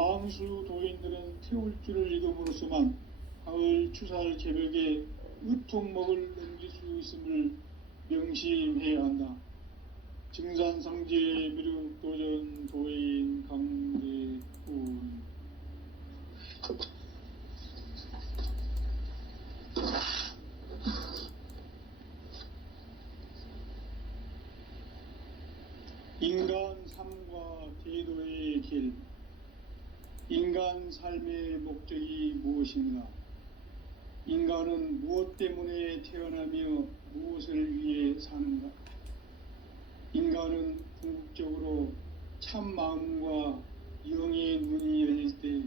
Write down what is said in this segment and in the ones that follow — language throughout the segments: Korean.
망수 도인들은 태울 줄을 익음으로써만 가을 추살 개벽에 으통먹을 넘길 수 있음을 명심해야 한다. 증산상제 미륵도전 도인 강대훈. 인간 삶과 대도의 길. 인간 삶의 목적이 무엇인가? 인간은 무엇 때문에 태어나며 무엇을 위해 사는가? 인간은 궁극적으로 참 마음과 영의 문이 열릴 때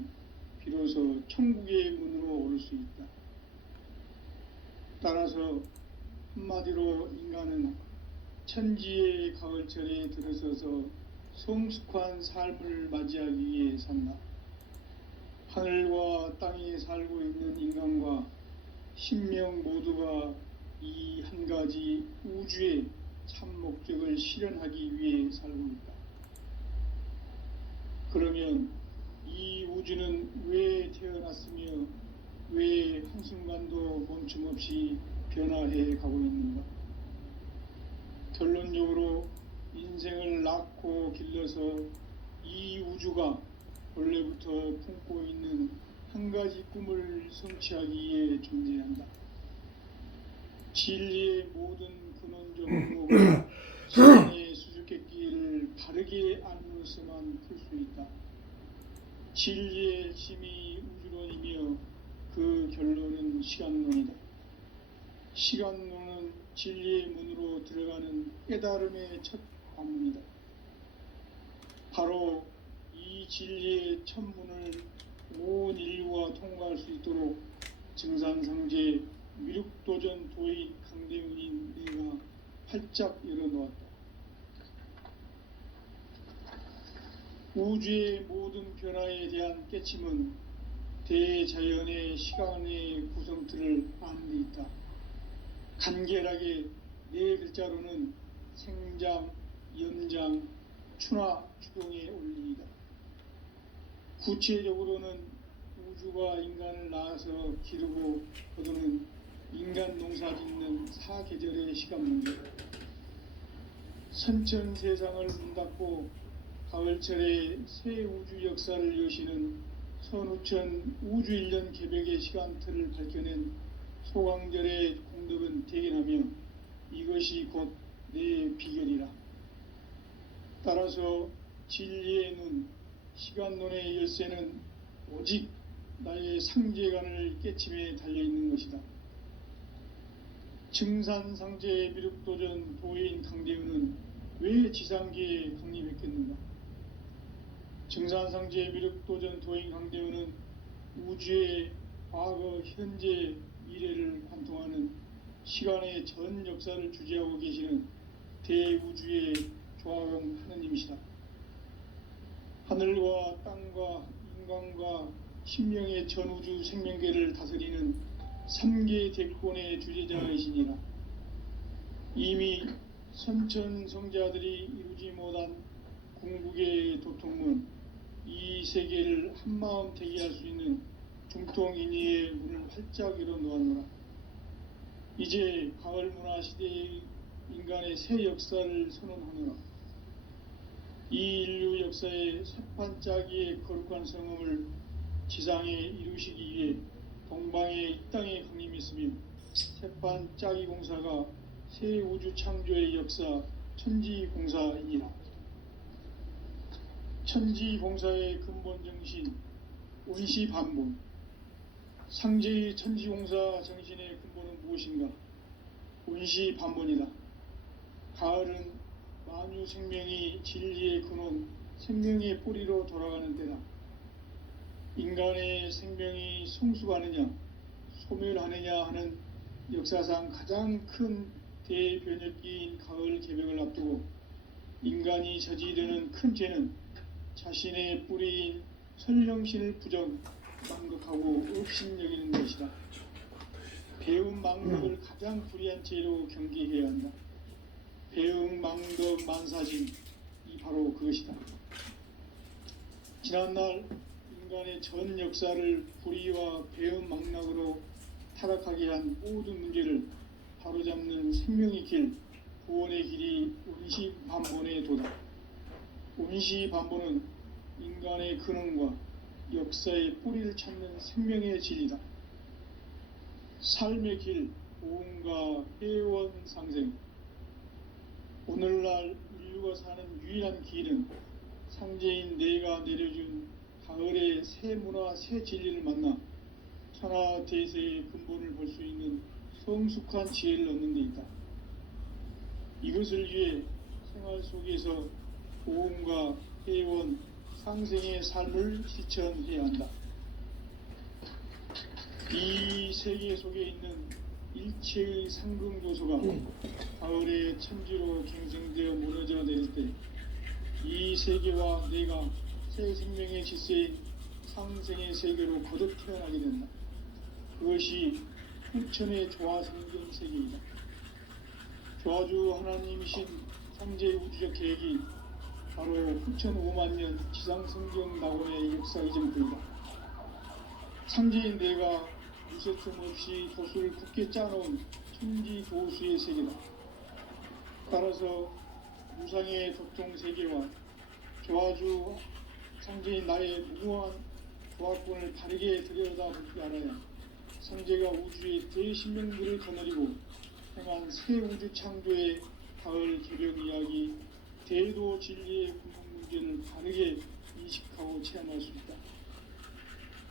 비로소 천국의 문으로 올 수 있다. 따라서 한마디로 인간은 천지의 가을철에 들어서서 성숙한 삶을 맞이하기 위해 산다. 하늘과 땅에 살고 있는 인간과 신명 모두가 이 한 가지 우주의 참 목적을 실현하기 위해 살고 있다. 그러면 이 우주는 왜 태어났으며 왜 한순간도 멈춤없이 변화해 가고 있는가? 결론적으로 인생을 낳고 길러서 이 우주가 원래부터 품고 있는 한 가지 꿈을 성취하기 위해 존재한다. 진리의 모든 근원적 의무가 시간의 수수께끼를 바르게 안으로서만 풀 수 있다. 진리의 핵심이 우주론이며 그 결론은 시간론이다. 시간론은 진리의 문으로 들어가는 깨달음의 첫 관문이다. 바로 이 진리의 첫 문을 온 인류가 통과할 수 있도록 증산상제 미륵도전 도인 강대훈인 내가 활짝 열어놓았다. 우주의 모든 변화에 대한 깨침은 대자연의 시간의 구성틀을 아는 데 있다. 간결하게 네 글자로는 생장, 연장, 추나 추동의 원리이다. 구체적으로는 우주가 인간을 낳아서 기르고 거두는 인간 농사 짓는 사계절의 시간 문제. 선천 세상을 문 닫고 가을철에 새 우주 역사를 여시는 선우천 우주 1년 개벽의 시간틀을 밝혀낸 소강절의 공덕은 대견하며 이것이 곧 내 비결이라. 따라서 진리의 눈, 시간론의 열쇠는 오직 나의 상제관을 깨침에 달려있는 것이다. 증산상제 미륵도전 도인 강대훈은 왜 지상계에 강림했겠는가? 증산상제 미륵도전 도인 강대훈은 우주의 과거, 현재, 미래를 관통하는 시간의 전 역사를 주재하고 계시는 대우주의 조화영 하느님이시다. 하늘과 땅과 인간과 신명의 전우주 생명계를 다스리는 3계 대권의 주재자이시니라. 이미 선천성자들이 이루지 못한 궁극의 도통문, 이 세계를 한마음 대기할 수 있는 중통인의의 문을 활짝 열어놓았노라. 이제 가을 문화 시대의 인간의 새 역사를 선언하노라. 이 인류 역사의 새판짜기의 거룩한 성음을 지상에 이루시기 위해 동방의 이 땅에 강림했으며 새판짜기 공사가 새 우주 창조의 역사 천지공사이니라. 천지공사의 근본 정신 온시반본. 상제의 천지공사 정신의 근본은 무엇인가? 온시반본이다. 가을은 만유 생명이 진리의 근원, 생명의 뿌리로 돌아가는 때다. 인간의 생명이 성숙하느냐, 소멸하느냐 하는 역사상 가장 큰 대변혁기인 가을 개벽을 앞두고 인간이 저지르는 큰 죄는 자신의 뿌리인 선령신을 부정, 망극하고 업신여기는 것이다. 배움 망극을 가장 불의한 죄로 경계해야 한다. 배움 망덕 만사진, 이 바로 그것이다. 지난날 인간의 전 역사를 불의와 배은망락으로 타락하게 한 모든 문제를 바로잡는 생명의 길, 구원의 길이 운시반본에 도다. 운시반본은 인간의 근원과 역사의 뿌리를 찾는 생명의 진리다. 삶의 길, 보험과 회원 상생. 오늘날 인류가 사는 유일한 길은 상제인 내가 내려준 가을의 새 문화, 새 진리를 만나 천하 대세의 근본을 볼 수 있는 성숙한 지혜를 얻는 데 있다. 이것을 위해 생활 속에서 보험과 회원, 상생의 삶을 실천해야 한다. 이 세계 속에 있는 일체의 상금 요소가 가을의 천지로 갱생되어 무너져 내릴 때 이 세계와 내가 새 생명의 질서인 상생의 세계로 거듭 태어나게 된다. 그것이 후천의 조화성경 세계이다. 조화주 하나님이신 창제 우주적 계획이 바로 후천 5만년 지상성경 낙원의 역사 이전부이다. 창제인 내가 무쇠틈 없이 도수를 굳게 짜놓은 천지 도수의 세계다. 따라서 무상의 도통 세계와 조화주 창제인 나의 무궁한 조화권을 바르게 들여다볼 줄 알아야 창제가 우주의 대신명들을 거느리고 행한 새 우주 창조의 가을 개벽 이야기, 대도 진리의 궁극 문제를 바르게 인식하고 체험할 수 있다.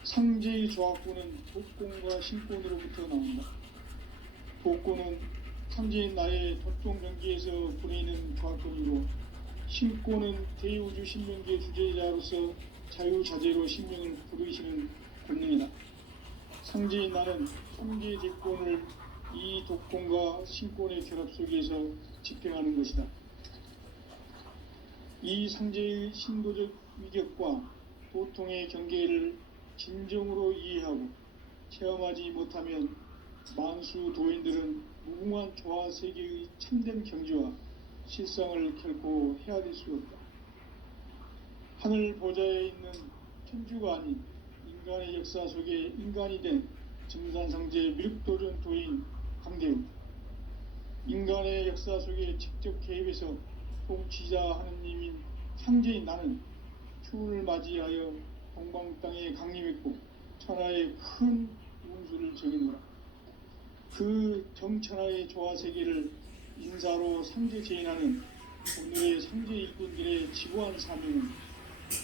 상제의 조화권은 독권과 신권으로부터 나온다. 독권은 상제인 나의 도통 경계에서 보내는 조화권이고, 신권은 대우주 신명계 주제자로서 자유자재로 신명을 부르시는 권능이다. 상제인 나는 상제 대권을 이 독권과 신권의 결합 속에서 집행하는 것이다. 이 상제의 신도적 위격과 도통의 경계를 진정으로 이해하고 체험하지 못하면 만수 도인들은 무궁한 조화 세계의 참된 경지와 실상을 결코 헤아릴 수 없다. 하늘 보좌에 있는 천주가 아닌 인간의 역사 속에 인간이 된 증산상제 미륵도전 도인 강대우, 인간의 역사 속에 직접 개입해서 통치자 하느님인 상제인 나는 추운을 맞이하여 동방 땅에 강림했고 천하의 큰 운수를 적이노라. 그 정천하의 조화 세계를 인사로 상제 제인하는 오늘의 상제 일꾼들의 지고한 사명은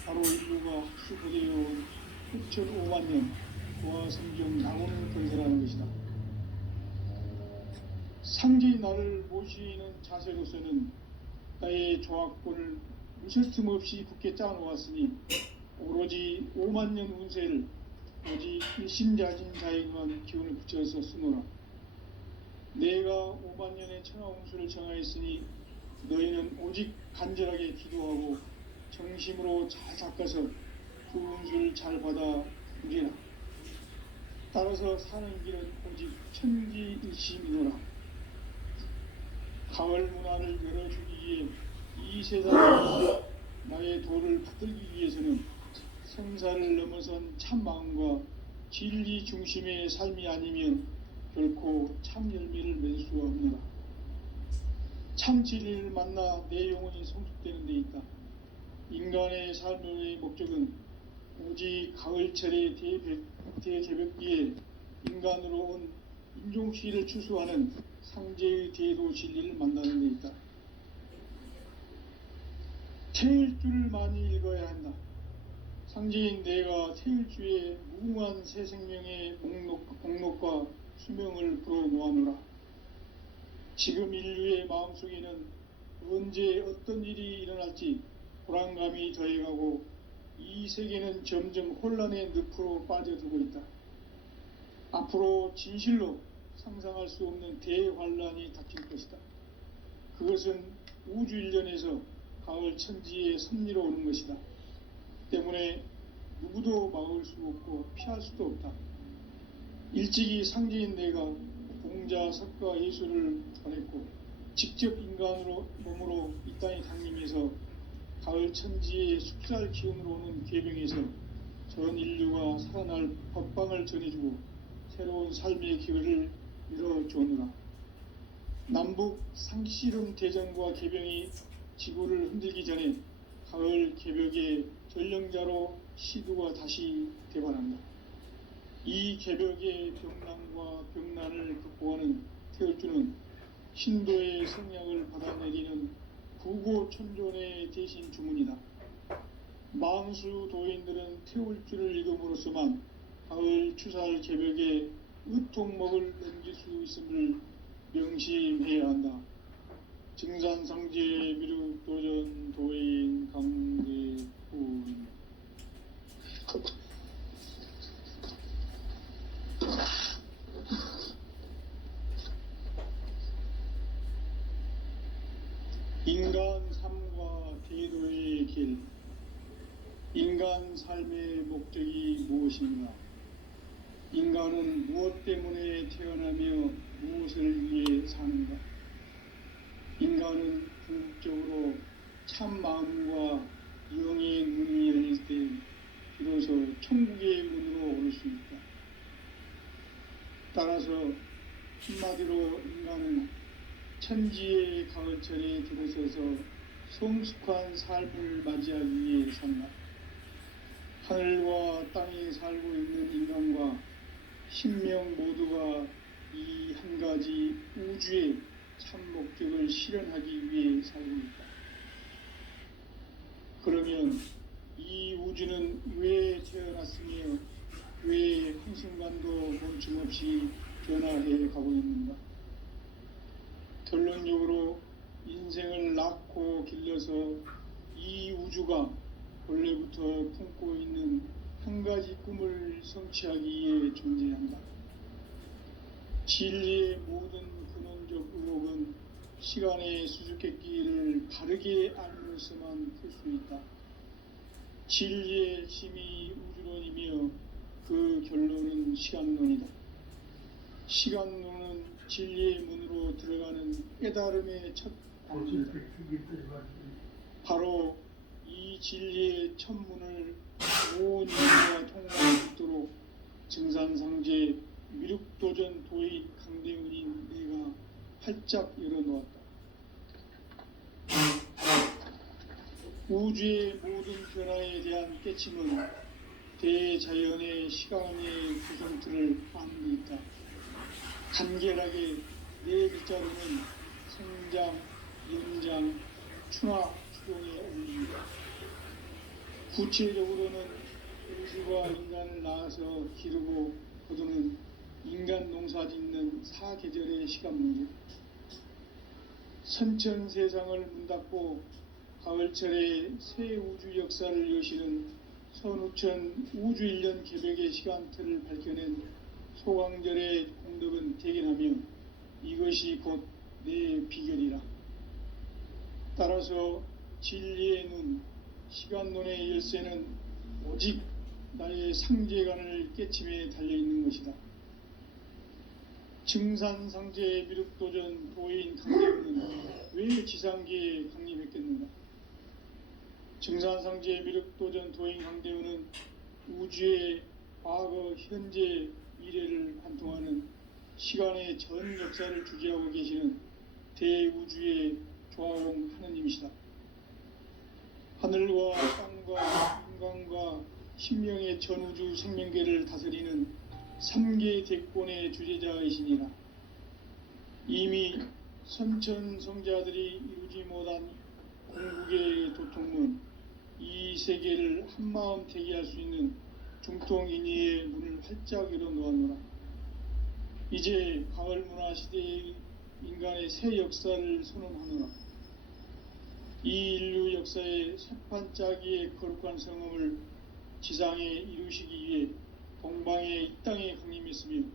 바로 인류가 학수부대해온 후천 5만년 조화 성경 낙원을 건설하는 것이다. 상제인 나를 모시는 자세로서는 나의 조화권을 무쇠틈 없이 굳게 짜놓았으니 오로지 5만년 운세를 오직 일심자진 자에게만 기운을 붙여서 쓰노라. 내가 5만년의 천하 운수를 정하였으니 너희는 오직 간절하게 기도하고 정심으로 잘 닦아서 그 운수를 잘 받아 누리라. 따라서 사는 길은 오직 천지일심이노라. 가을 문화를 열어주기 위해 이 세상에 나의 도를 받들기 위해서는 생사를 넘어선 참 마음과 진리 중심의 삶이 아니면 결코 참 열매를 맺을 수가 없노라. 참 진리를 만나 내 영혼이 성숙되는 데 있다. 인간의 삶의 목적은 오직 가을철의 대개벽기에 인간으로 온 인종시를 추수하는 상제의 대도 진리를 만나는 데 있다. 태일주를 많이 읽어야 한다. 상제인 내가 태일주의 무궁한 새 생명의 목록과 수명을 불어놓아노라. 지금 인류의 마음속에는 언제 어떤 일이 일어날지 불안감이 더해가고 이 세계는 점점 혼란의 늪으로 빠져들고 있다. 앞으로 진실로 상상할 수 없는 대환란이 닥칠 것이다. 그것은 우주 일련에서 가을 천지의 섭리로 오는 것이다. 때문에 누구도 막을 수 없고 피할 수도 없다. 일찍이 상제인 내가 공자, 석가, 예수를 보냈고 직접 인간으로 몸으로 이 땅에 강림해서 가을 천지의 숲살 기운으로 오는 계병에서 전 인류가 살아날 법방을 전해주고 새로운 삶의 기회를 열어주느라. 남북 상씨름 대전과 개병이 지구를 흔들기 전에 가을 개벽의 전령자로 시두가 다시 되관한다. 이 개벽의 병난과 병난을 극복하는 태울주는 신도의 성령을 받아내리는 구고천존의 대신 주문이다. 망수 도인들은 태울주를 읽음으로써만 가을 추살 개벽의 의통목을 넘길 수 있음을 명심해야 한다. 증산상제 미륵도전 도인 강대훈. 인간 삶과 대도의 길. 인간 삶의 목적이 무엇인가? 인간은 무엇 때문에 태어나며 무엇을 위해 사는가? 인간은 궁극적으로 참 마음과 영의 문이 열릴 때 비로소 천국의 문으로 오를 수 있다. 따라서 한마디로 인간은 천지의 가을철에 들어서서 성숙한 삶을 맞이하기 위해 산다. 하늘과 땅에 살고 있는 인간과 신명 모두가 이 한 가지 우주의 참 목적을 실현하기 위해 살고 있다. 그러면 이 우주는 왜 태어났으며 왜 한순간도 멈춤없이 변화해 가고 있는가? 결론적으로 인생을 낳고 길러서 이 우주가 원래부터 품고 있는 한 가지 꿈을 성취하기 위해 존재한다. 진리의 모든 근원적 의혹은 시간의 수수께끼를 바르게 알면서만 풀 수 있다. 진리의 힘이 우주론이며 그 결론은 시간론이다. 시간론은 진리의 문으로 들어가는 깨달음의 첫 단계이다. 바로 이 진리의 천문을 온 인류가 통과할 수 있도록 증산상제 미륵도전 도인 강대훈인 내가 활짝 열어놓았다. 우주의 모든 변화에 대한 깨침은 대자연의 시간의 구성틀을 아는 데 있다. 간결하게 네 글자로는 생장, 연장, 충화, 추동에 어울립니다. 구체적으로는 우주가 인간을 낳아서 기르고 거두는 인간 농사 짓는 사계절의 시간문제. 선천 세상을 문 닫고 가을철에 새 우주 역사를 여시는 선우천 우주 1년 개벽의 시간틀을 밝혀낸 소강절의 공덕은 대견하며 이것이 곧 내 비결이라. 따라서 진리의 눈, 시간론의 열쇠는 오직 나의 상제관을 깨침에 달려있는 것이다. 증산상제 미륵도전 도인 강대훈은 왜 지상계에 강림했겠는가? 증산상제 미륵도전 도인 강대훈은 우주의 과거, 현재, 미래를 관통하는 시간의 전 역사를 주재하고 계시는 대우주의 조화용 하느님이시다. 하늘과 땅과 인간과 신명의 전우주 생명계를 다스리는 3계 대권의 주재자이시니라. 이미 선천성자들이 이루지 못한 궁극의 도통문, 이 세계를 한마음 대기할 수 있는 중통인의의 문을 활짝 열어놓았노라. 이제 가을 문화 시대의 인간의 새 역사를 선언하노라. 이 인류 역사의 새판 짜기의 거룩한 성음을 지상에 이루시기 위해 동방의 이 땅에 강림했으며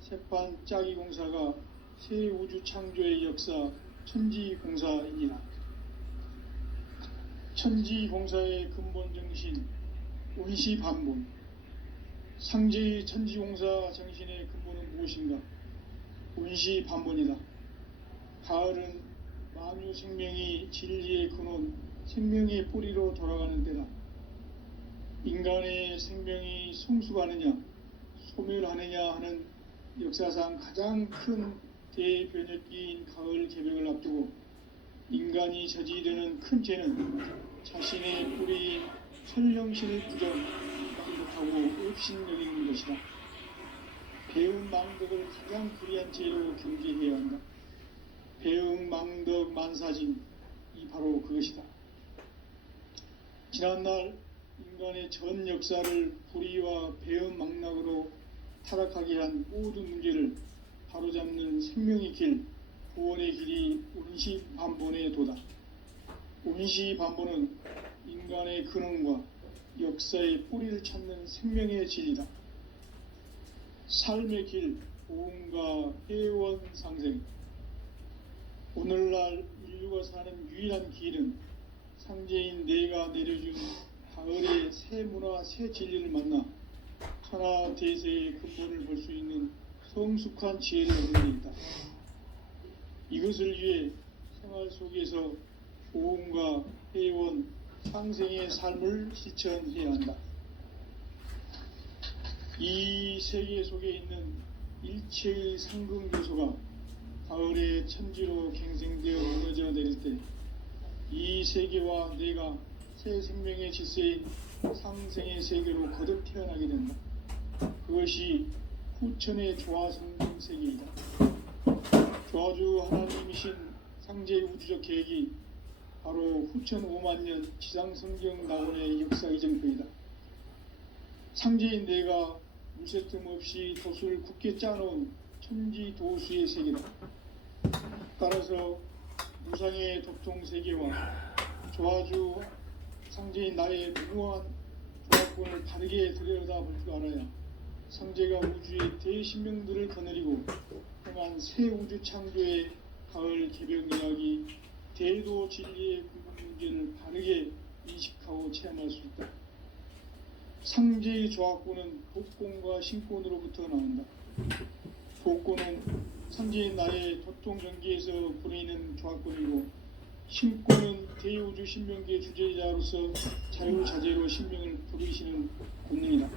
새판 짜기 공사가 새 우주 창조의 역사 천지공사이니라. 천지공사의 근본 정신 운시반본. 상제의 천지공사 정신의 근본은 무엇인가? 운시반본이다. 가을은 만유 생명이 진리의 근원, 생명의 뿌리로 돌아가는 때다. 인간의 생명이 성숙하느냐 소멸하느냐 하는 역사상 가장 큰 대변혁기인 가을 개벽을 앞두고 인간이 저지르는 큰 죄는 자신의 뿌리인 설령신을 부정하고 업신여기는 것이다. 배은 망덕을 가장 불의한 죄로 경계해야 한다. 배은 망덕 만사진 이 바로 그것이다. 지난날 인간의 전 역사를 불의와 배은 망락으로 타락하게 한 모든 문제를 바로잡는 생명의 길, 구원의 길이 운시반본의 도다. 운시반본은 인간의 근원과 역사의 뿌리를 찾는 생명의 진리다. 삶의 길, 보험과 회원 상생. 오늘날 인류가 사는 유일한 길은 상제인 내가 내려준 가을의 새 문화, 새 진리를 만나 천하 대세의 근본을 볼 수 있는 성숙한 지혜를 얻는 데 있다. 이것을 위해 생활 속에서 보험과 회원, 상생의 삶을 실천해야 한다. 이 세계 속에 있는 일체의 상극 요소가 가을의 천지로 갱생되어 무너져 내릴 때 이 세계와 내가 새 생명의 질서인 상생의 세계로 거듭 태어나게 된다. 그것이 후천의 조화성경 세계이다. 조화주 하나님이신 상제의 우주적 계획이 바로 후천 5만년 지상성경 낙원의 역사 이정표이다. 상제인 내가 물새 틈 없이 돛을 굳게 짜놓은 천지 도수의 세계다. 따라서 무상의 도통세계와 조화주 상제인 나의 무모한 조합권을 바르게 들여다볼 줄 알아야 상제가 우주의 대신명들을 거느리고 행한 새 우주 창조의 가을 개벽 이야기 대도 진리의 궁극 문제를 바르게 인식하고 체험할 수 있다. 상제의 조합권은 복권과 신권으로부터 나온다. 복권은 상제인 나의 도통전기에서 보내는 조합권이고 신권은 대우주 신명기의 주제자로서 자유자재로 신명을 부르시는 권능이다.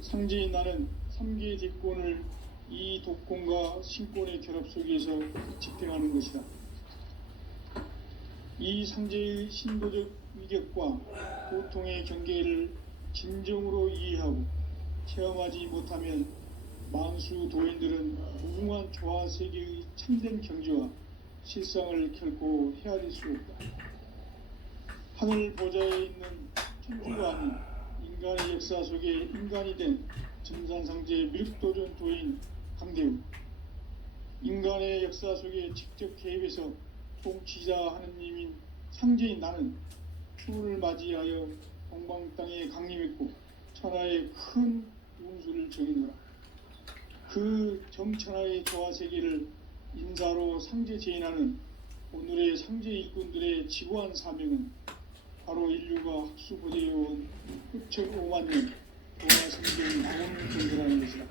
상제인 나는 3개의 뒷권을 이 독권과 신권의 결합 속에서 집행하는 것이다. 이 상제의 신도적 위격과 고통의 경계를 진정으로 이해하고 체험하지 못하면 만수 도인들은 무궁한 조화 세계의 참된 경지와 실상을 결코 헤아릴 수 없다. 하늘 보좌에 있는 천주가 아닌 인간의 역사 속에 인간이 된 전산상제 밀도전 도인 강대우. 인간의 역사 속에 직접 개입해서 통치자 하느님인 상제인 나는 추운을 맞이하여 동방 땅에 강림했고 천하의 큰 운수를 정의노라. 그 정천하의 조화세계를 인사로 상제 제인하는 오늘의 상제 일꾼들의 지고한 사명은 바로 인류가 학수보제해온 후천 5만년 조화성경 낙원을 건설하는 것이다.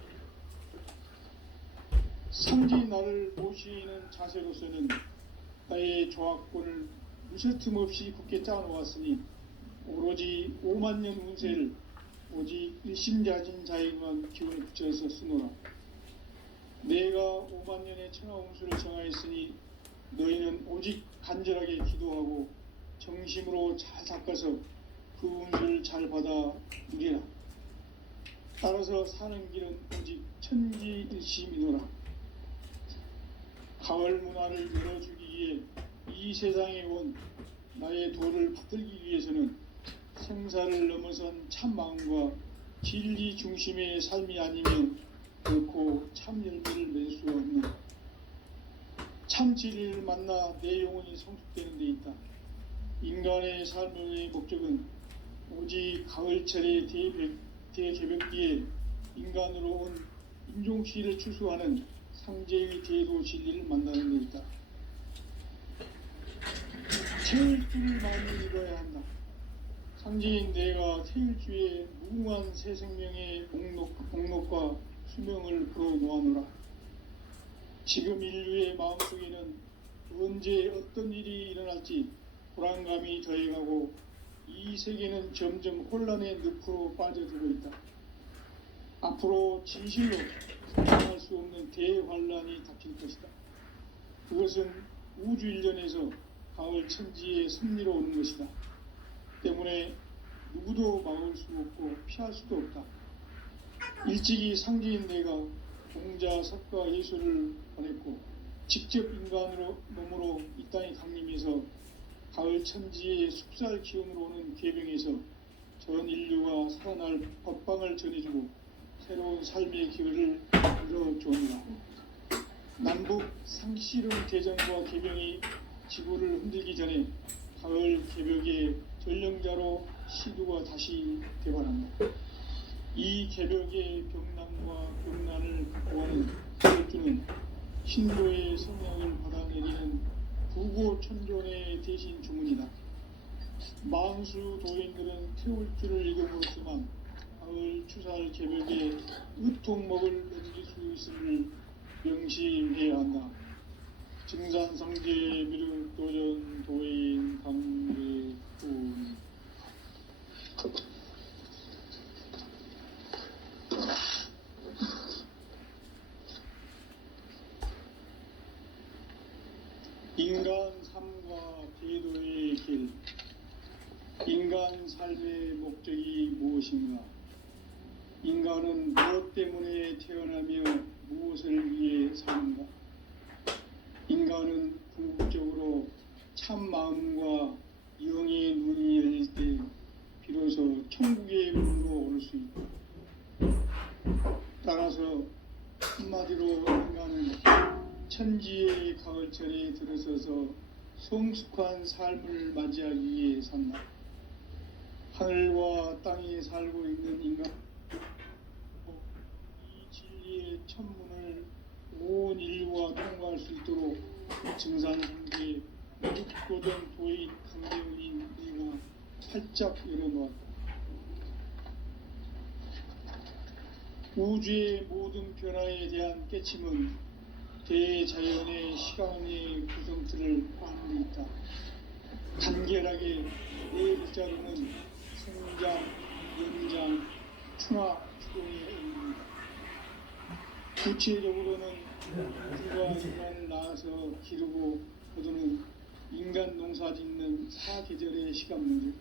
상제인 나를 모시는 자세로서는 나의 조합권을 무쇠틈 없이 굳게 짜놓았으니 오로지 5만년 운세를 오직 일심자진 자에게만 기운을 붙여서 쓰노라. 내가 5만년의 천하운수를 정하였으니 너희는 오직 간절하게 기도하고 정심으로 잘 닦아서 그 운수를 잘 받아 누리라. 따라서 사는 길은 오직 천지일심이노라. 가을 문화를 열어주기 위해 이 세상에 온 나의 도를 받들기 위해서는 생사를 넘어선 참 마음과 진리 중심의 삶이 아니면 결코 참 열매를 맺을 수가 없는 참 진리를 만나 내 영혼이 성숙되는 데 있다. 인간의 삶의 목적은 오직 가을철의 대개벽기에 인간으로 온 인종시를 추수하는 상제의 대도 진리를 만나는 데 있다. 태일주를 많이 읽어야 한다. 상제인 내가 태일주의 무궁한 새 생명의 목록과 수명을 풀어놓아노라. 지금 인류의 마음속에는 언제 어떤 일이 일어날지 불안감이 더해가고 이 세계는 점점 혼란의 늪으로 빠져들고 있다. 앞으로 진실로 상상할 수 없는 대환란이 닥칠 것이다. 그것은 우주 일련에서 가을 천지의 섭리로 오는 것이다. 때문에 누구도 막을 수 없고 피할 수도 없다. 일찍이 상제인 내가 공자, 석가, 예수를 보냈고 직접 인간으로 몸으로 이 땅에 강림해서 가을 천지의 숙살 기운으로 오는 계병에서 전 인류가 살아날 법방을 전해주고 새로운 삶의 기회를 열어주었노라. 남북 상씨름 대전과 계병이 지구를 흔들기 전에 가을 개벽의 전령자로 시두가 다시 개발한다. 이 개벽의 병난과 병난을 극복하는 개벽주는 신도의 성령을 받아내리는 부고천존의 대신 주문이다. 만수 도인들은 태울 줄을 읽어보았지만 가을 추살 개벽에 으통먹을 넘길 수 있음을 명심해야 한다. 증산상제 미륵도전 도인 강대훈. 인간 삶과 제도의 길. 인간 삶의 목적이 무엇인가? 인간은 무엇 때문에 태어나며 무엇을 위해 사는가? 인간은 궁극적으로 참 마음과 영의 눈이 열릴 때 비로소 천국의 문으로 오를 수 있다. 따라서 한마디로 인간은 천지의 가을철에 들어서서 성숙한 삶을 맞이하기 위해 산다. 하늘과 땅에 살고 있는 인간, 이 진리의 천문을 온 인류가 통과할 수 있도록 증산상제 미륵도전 도인 강대훈인 내가 활짝 열어놓았다. 우주의 모든 변화에 대한 깨침은 대자연의 시간의 구성틀을 파는 데 있다. 간결하게 네 글자로는 성장, 연장, 충화, 추동의 의미입니다. 구체적으로는 우주가 인간을 낳아서 기르고 거두는 인간 농사 짓는 사계절의 시간 문제,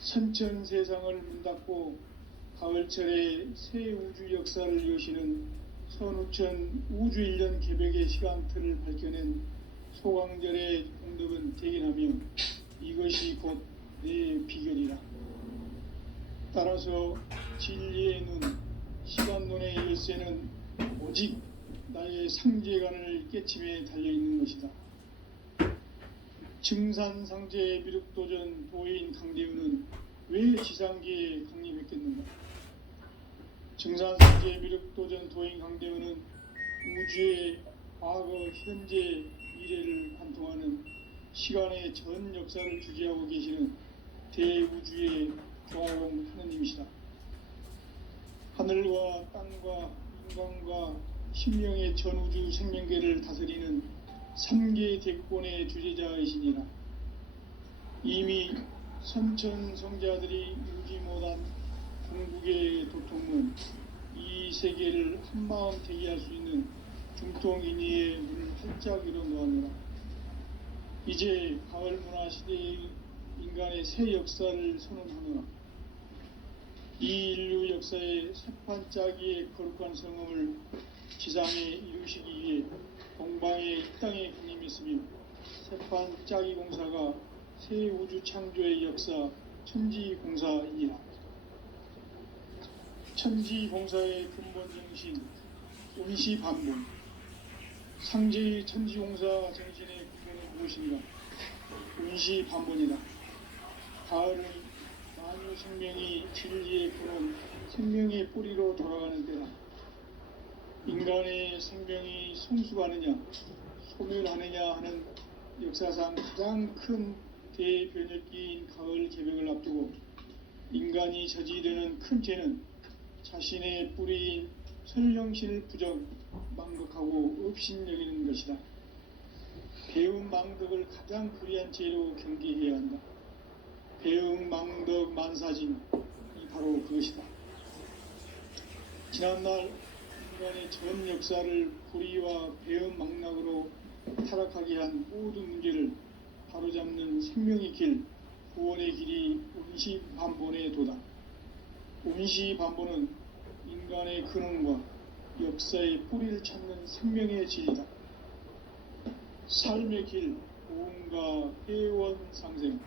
선천 세상을 문 닫고 가을철에 새 우주 역사를 여시는 선우천 우주 일년 개벽의 시간틀을 밝혀낸 소강절의 공덕은 대견하며 이것이 곧 내 비결이라. 따라서 진리의 눈, 시간론의 열쇠는 오직 나의 상제관을 깨침에 달려있는 것이다. 증산상제 미륵도전 도인 강대훈은 왜 지상계에 강림했겠는가? 증산상제 미륵도전 도인 강대훈은 우주의 과거, 현재, 미래를 관통하는 시간의 전 역사를 주재하고 계시는 대우주의 조화용 하느님이시다. 하늘과 땅과 인간과 신명의 전우주 생명계를 다스리는 3계 대권의 주제자이시니라. 이미 선천성자들이 이루지 못한 궁극의 도통은 이 세계를 한마음 대기할 수 있는 중통인의의 문을 활짝 열어놓았노라. 이제 가을 문화 시대의 인간의 새 역사를 선언하노라. 이 인류 역사의 새판짜기의 거룩한 성음을 지상에 이루시기 위해 동방의 이 땅에 강림했으며 새판짜기 공사가 새 우주 창조의 역사 천지공사이니라. 천지공사의 근본 정신 운시반본. 상제의 천지공사 정신의 근본은 무엇인가? 운시반본이다. 가을은 만유 생명이 진리의 근원, 생명의 뿌리로 돌아가는 때다. 인간의 생명이 성숙하느냐, 소멸하느냐 하는 역사상 가장 큰 대변혁기인 가을 개벽을 앞두고 인간이 저지르는 큰 죄는 자신의 뿌리인 설령신을 부정, 망극하고 업신여기는 것이다. 배운 망덕을 가장 불의한 죄로 경계해야 한다. 배응망덕 만사진이 바로 그것이다. 지난날 인간의 전 역사를 불의와 배응망락으로 타락하게 한 모든 문제를 바로잡는 생명의 길, 구원의 길이 운시반본의 도다. 운시반본은 인간의 근원과 역사의 뿌리를 찾는 생명의 진리다. 삶의 길, 고음과 회원상생.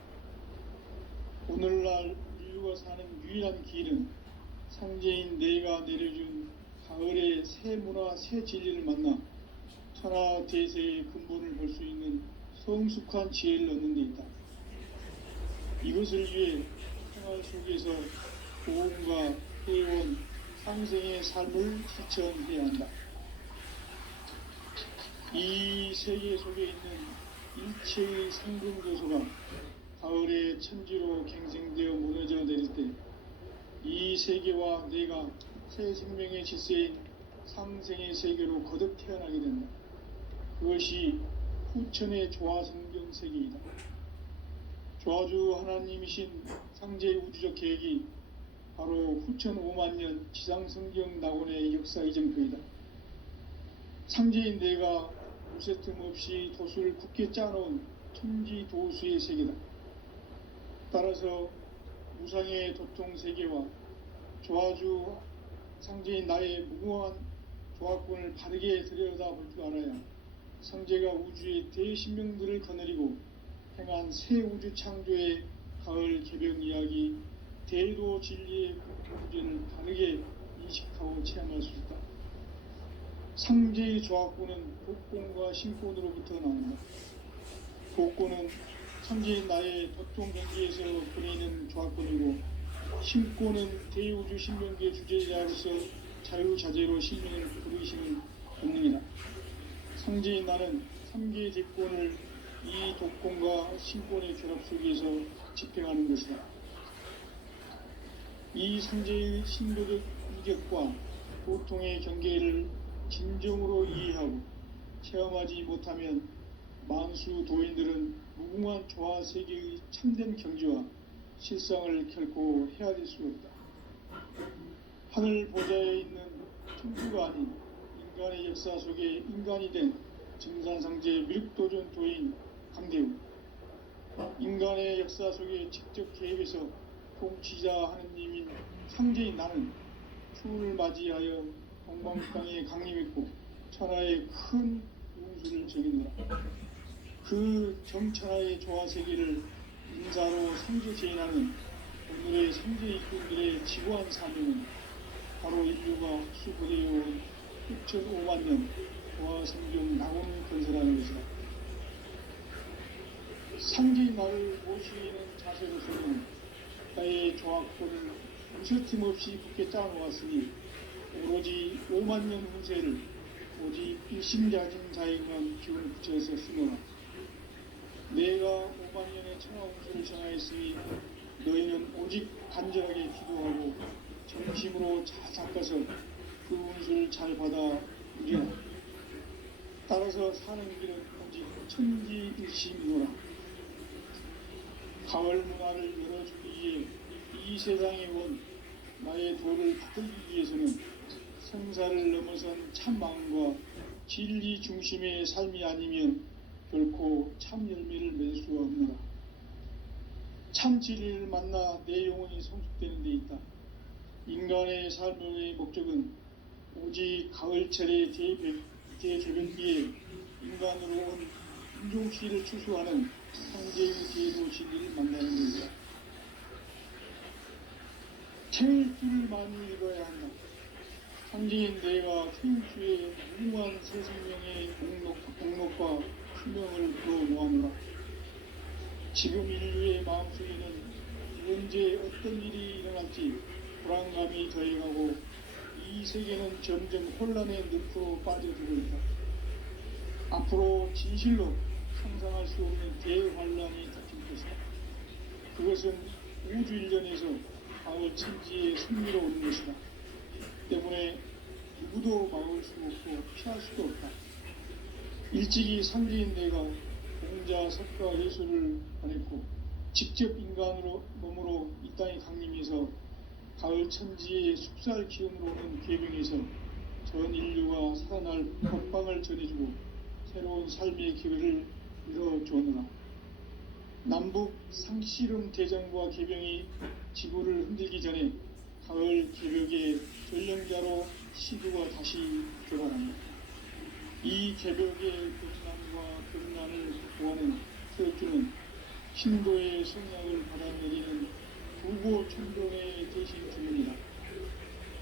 오늘날 인류가 사는 유일한 길은 상제인 내가 내려준 가을의 새 문화, 새 진리를 만나 천하 대세의 근본을 볼 수 있는 성숙한 지혜를 얻는 데 있다. 이것을 위해 생활 속에서 고음과 회원, 상생의 삶을 실천해야 한다. 이 세계 속에 있는 일체의 상승교소가 가을의 천지로 갱생되어 무너져 내릴 때 이 세계와 내가 새 생명의 질서인 상생의 세계로 거듭 태어나게 된다. 그것이 후천의 조화성경 세계이다. 조화주 하나님이신 상제의 우주적 계획이 바로 후천 5만년 지상성경 낙원의 역사 이정표이다. 상제인 내가 무쇠 틈 없이 도수를 굳게 짜놓은 천지 도수의 세계다. 따라서 무상의 도통 세계와 조화주 상제인 나의 무궁한 조화권을 바르게 들여다볼 줄 알아야 상제가 우주의 대신명들을 거느리고 행한 새 우주 창조의 가을 개변 이야기, 대도 진리의 문제를 바르게 인식하고 체험할 수 있다. 상제의 조화권은 복권과 신권으로부터 나온다. 복권은 상제인 나의 도통 경지에서 보내는 조화권이고, 신권은 대우주 신명계 주제자로서 자유자재로 신명을 부르시는 본능이다. 상제인 나는 3개의 대권을 이 독권과 신권의 결합 속에서 집행하는 것이다. 이 상제의 신도적 이격과 고통의 경계를 진정으로 이해하고 체험하지 못하면 만수 도인들은 무궁한 조화 세계의 참된 경지와 실상을 결코 헤아릴 수 없다. 하늘 보좌에 있는 천주가 아닌 인간의 역사 속에 인간이 된 증산상제 미륵도전 도인 강대우, 인간의 역사 속에 직접 개입해서 통치자 하느님인 상제인 나는 추운을 맞이하여 동방땅에 강림했고 천하의 큰 운수를 정했노라. 그 정천하의 조화세계를 인사로 상제 제인하는 오늘의 상제 일꾼들의 지고한 사명은 바로 인류가 수고되어온 6,500년 조화성경 낙원 건설하는 것이다. 상제인 나를 모시는 자세로서는 나의 조화권을 무쇠팀 없이 굳게 짜놓았으니 오로지 5만년 운세를 오직 일심자진 자에게만 기운을 붙여서 쓰노라. 내가 5만년의 천하 운수를 정하였으니 너희는 오직 간절하게 기도하고 정심으로 잘 닦아서 그 운수를 잘 받아 누리라. 따라서 사는 길은 오직 천지일심이노라. 가을 문화를 열어주기 위해 이 세상에 온 나의 도를 받들기 위해서는 성사를 넘어선 참 마음과 진리 중심의 삶이 아니면 결코 참 열매를 맺을 수가 없노라. 참 진리를 만나 내 영혼이 성숙되는 데 있다. 인간의 삶의 목적은 오직 가을철의 대개변기에 인간으로 온 인종시를 추수하는 상제의 대도 진리를 만나는 것이다. 태일주를 많이 읽어야 한다. 상제인 내가 태일주의 무궁한 새 생명의 공록과 수명을 불어모아노라. 지금 인류의 마음속에는 언제 어떤 일이 일어날지 불안감이 더해가고 이 세계는 점점 혼란의 늪으로 빠져들고 있다. 앞으로 진실로 상상할 수 없는 대환란이 닥칠 것이다. 그것은 우주 일전에서 가을 천지에 승리로 오는 것이다. 때문에 누구도 막을 수 없고 피할 수도 없다. 일찍이 상제인 내가 공자 석가 예수를 보냈고 직접 인간으로 몸으로 이 땅에 강림해서 가을 천지의 숙살 기운으로 오는 계명에서 전 인류가 살아날 법방을 전해주고 새로운 삶의 기회를 이뤄주었노라. 남북 상씨름 대전과 계병이 지구를 흔들기 전에 가을 개벽의 전령자로 시두가 다시 개발합니다. 이 개벽의 베트남과 금난을 보하는 서울주는 신도의 성약을 받아내리는 부고 천종의 대신 주문이다.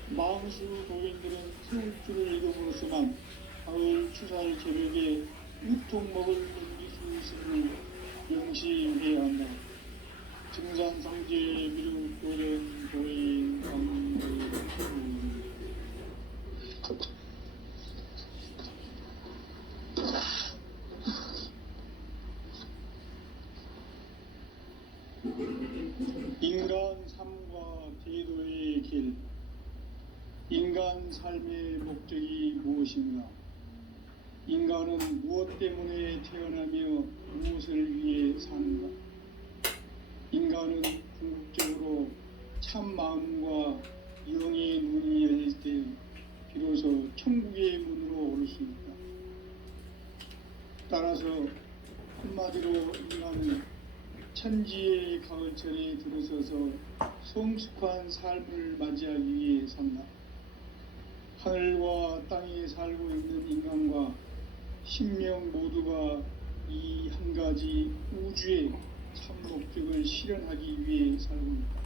마음수 도인들은 서울주를 이름으로서만 가을 추살 개벽에 우통먹을 넘길 수 있음을 명시해야 한다. 증산상제 미륵 도전 도인 강도 인간 삶과 대도의 길. 인간 삶의 목적이 무엇인가? 인간은 무엇 때문에 태어나며 무엇을 위해 사는가? 인간은 궁극적으로 참 마음과 영의 눈이 열릴 때 비로소 천국의 문으로 오를 수 있다. 따라서 한마디로 인간은 천지의 가을철에 들어서서 성숙한 삶을 맞이하기 위해 산다. 하늘과 땅에 살고 있는 인간과 신명 모두가 이 한 가지 우주의 참 목적을 실현하기 위해 살고 있다.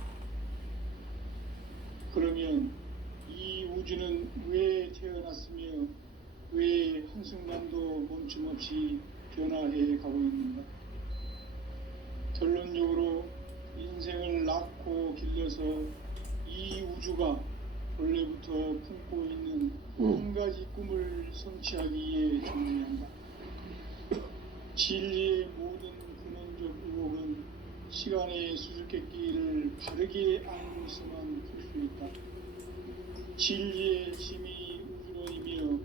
그러면 이 우주는 왜 태어났으며 왜 한순간도 멈춤없이 변화해 가고 있는가? 결론적으로 인생을 낳고 길러서 이 우주가 원래부터 품고 있는 한 가지 꿈을 성취하기 위해 존재한다. 진리의 모든 근원적 의혹은 시간의 수수께끼를 바르게 안고서만 풀 수 있다. 진리의 힘이 우주론이며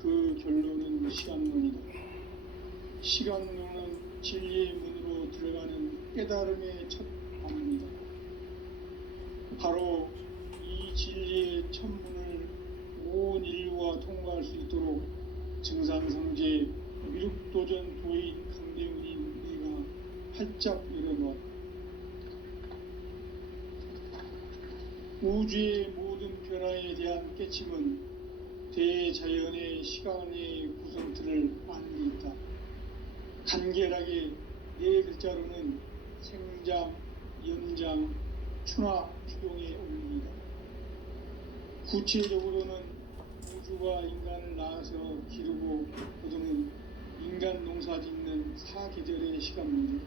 그 결론은 시간론이다. 시간론은 진리의 문으로 들어가는 깨달음의 첫 방문이다. 바로 이 진리의 첫 문을 온 인류가 통과할 수 있도록 증산상제 미륵도전 도인 강대훈인 내가 활짝 열어놓았다. 우주의 모든 변화에 대한 깨침은 대자연의 시간의 구성틀을 아는 데 있다. 간결하게 네 글자로는 생장, 연장, 추나 추동의 원리이다. 구체적으로는 우주가 인간을 낳아서 기르고 거두는 인간 농사 짓는 사계절의 시간입니다.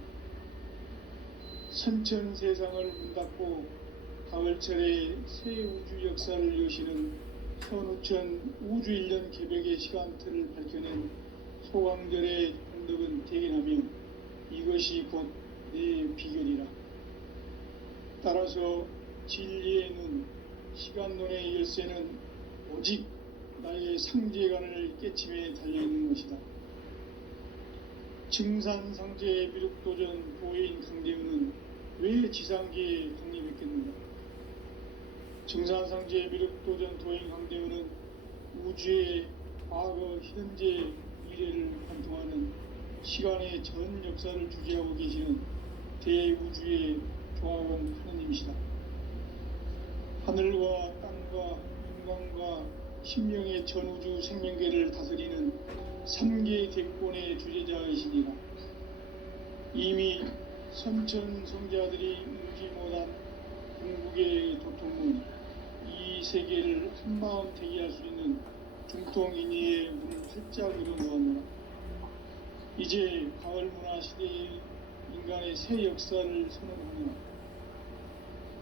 선천 세상을 문 닫고 가을철에 새 우주 역사를 여시는 선우천 우주 1년 개벽의 시간틀을 밝혀낸 소강절의 공덕은 대견하며 이것이 곧 내 비결이라. 따라서 진리의 눈, 시간론의 열쇠는 오직 나의 상제관을 깨침에 달려있는 것이다. 증산상제 미륵도전 도인 강대훈은 왜 지상계에 강림했겠는가? 증산상제 미륵도전 도인 강대훈은 우주의 과거, 현재, 미래를 관통하는 시간의 전 역사를 주재하고 계시는 대우주의 종합원 하느님이시다. 하늘과 땅과 인간과 신명의 전우주 생명계를 다스리는 3계 대권의 주재자이시니라. 이미 선천 성자들이 울지 못한 궁극의 도통문, 이 세계를 한마음 대기할 수 있는 중통인의의 문을 활짝 열어놓았노라. 이제 가을 문화 시대의 인간의 새 역사를 선언하노라.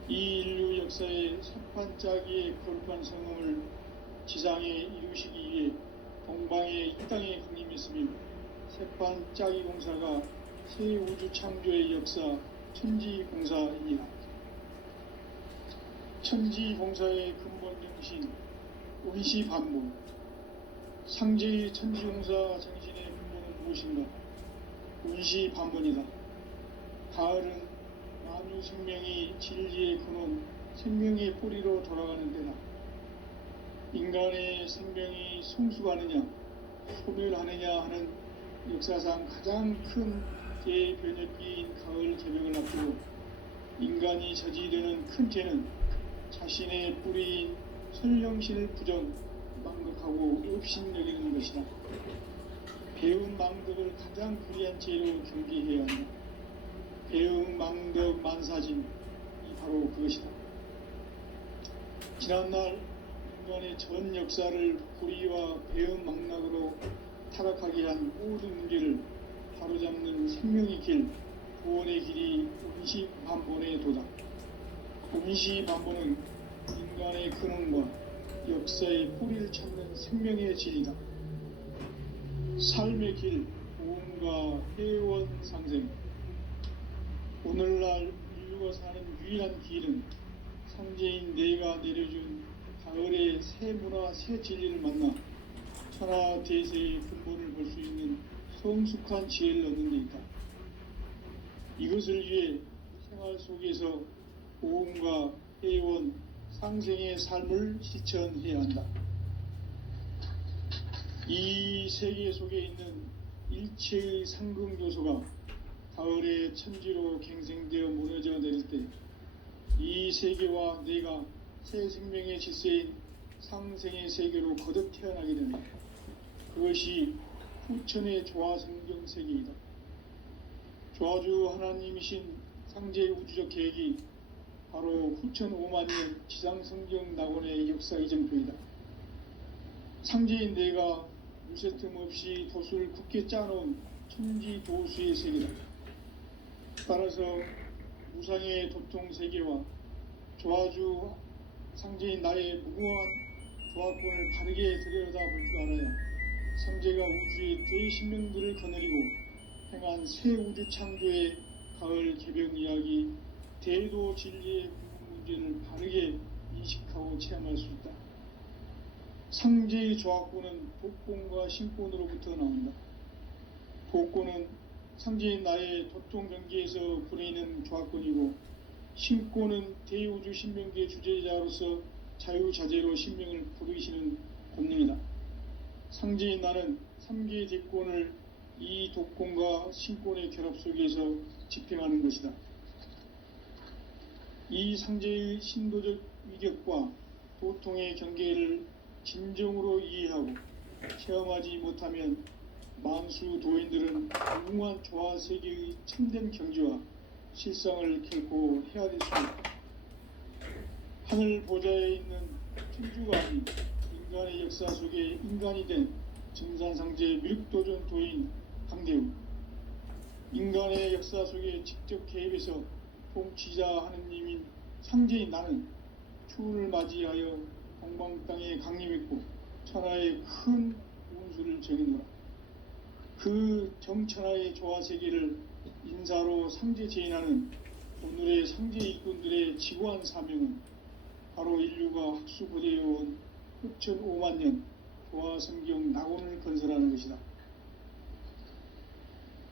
이 인류 역사의 석판짜기의 거룩한 성음을 지상에 이루시기 위해 동방의 이 땅에 강림했으며 새판짜기 공사가 새 우주 창조의 역사 천지공사이니라. 천지공사의 근본 정신 원시반복. 상제의 천지공사 정신의 근본은 무엇인가? 원시반복이다. 가을은 만유 생명이 진리의 근원, 생명의 뿌리로 돌아가는 데다. 인간의 생명이 성숙하느냐, 소멸하느냐 하는 역사상 가장 큰 대변혁기인 가을 개벽을 앞두고 인간이 저지르는 큰 죄는 자신의 뿌리인 설령신을 부정, 망극하고 업신여기는 것이다. 배운 망덕을 가장 불의한 죄로 경계해야 한다. 배운 망덕 만사진이 바로 그것이다. 지난날 인간의 전 역사를 불의와 배은 망락으로 타락하게 한 모든 문제를 바로잡는 생명의 길, 구원의 길이 운시반본에 도다. 운시반본은 인간의 근원과 역사의 뿌리를 찾는 생명의 진리다. 삶의 길, 보험과 회원 상생. 오늘날 인류가 사는 유일한 길은 상제인 내가 내려준 가을의 새 문화, 새 진리를 만나 천하 대세의 근본을 볼 수 있는 성숙한 지혜를 얻는 데 있다. 이것을 위해 생활 속에서 보험과 회원, 상생의 삶을 실천해야 한다. 이 세계 속에 있는 일체의 상극 요소가 가을의 천지로 갱생되어 무너져 내릴 때 이 세계와 내가 새 생명의 질서인 상생의 세계로 거듭 태어나게 됩니다. 그것이 후천의 조화성경 세계이다. 조화주 하나님이신 상제의 우주적 계획이 바로 후천 5만년 지상성경 낙원의 역사 이정표이다. 상제인 내가 무쇠틈 없이 도수를 굳게 짜놓은 천지 도수의 세계다. 따라서 무상의 도통 세계와 조화주 상제인 나의 무궁한 조화권을 바르게 들여다볼 줄 알아야 상제가 우주의 대신명들을 거느리고 행한 새 우주 창조의 가을 개벽 이야기, 대도 진리의 궁극 문제를 바르게 인식하고 체험할 수 있다. 상제의 조화권은 복권과 신권으로부터 나온다. 복권은 상제인 나의 도통 경계에서 부리는 조화권이고, 신권은 대우주 신명기의 주제자로서 자유자재로 신명을 부르시는 권능이다. 상제인 나는 3개의 대권을 이 독권과 신권의 결합 속에서 집행하는 것이다. 이 상제의 신도적 위격과 도통의 경계를 진정으로 이해하고 체험하지 못하면 만수 도인들은 무궁한 조화 세계의 참된 경지와 실상을 결코 헤아릴 수 없다. 하늘 보좌에 있는 천주가 아닌 인간의 역사 속에 인간이 된 증산상제 밀도전 도인 강대우, 인간의 역사 속에 직접 개입해서 통치자 하느님인 상제인 나는 추운을 맞이하여 동방 땅에 강림했고 천하의 큰 운수를 정해노라. 그 정천하의 조화세계를 인사로 상제 제인하는 오늘의 상제 일꾼들의 지고한 사명은 바로 인류가 학수고대해온 후천 5만년 조화성경 낙원을 건설하는 것이다.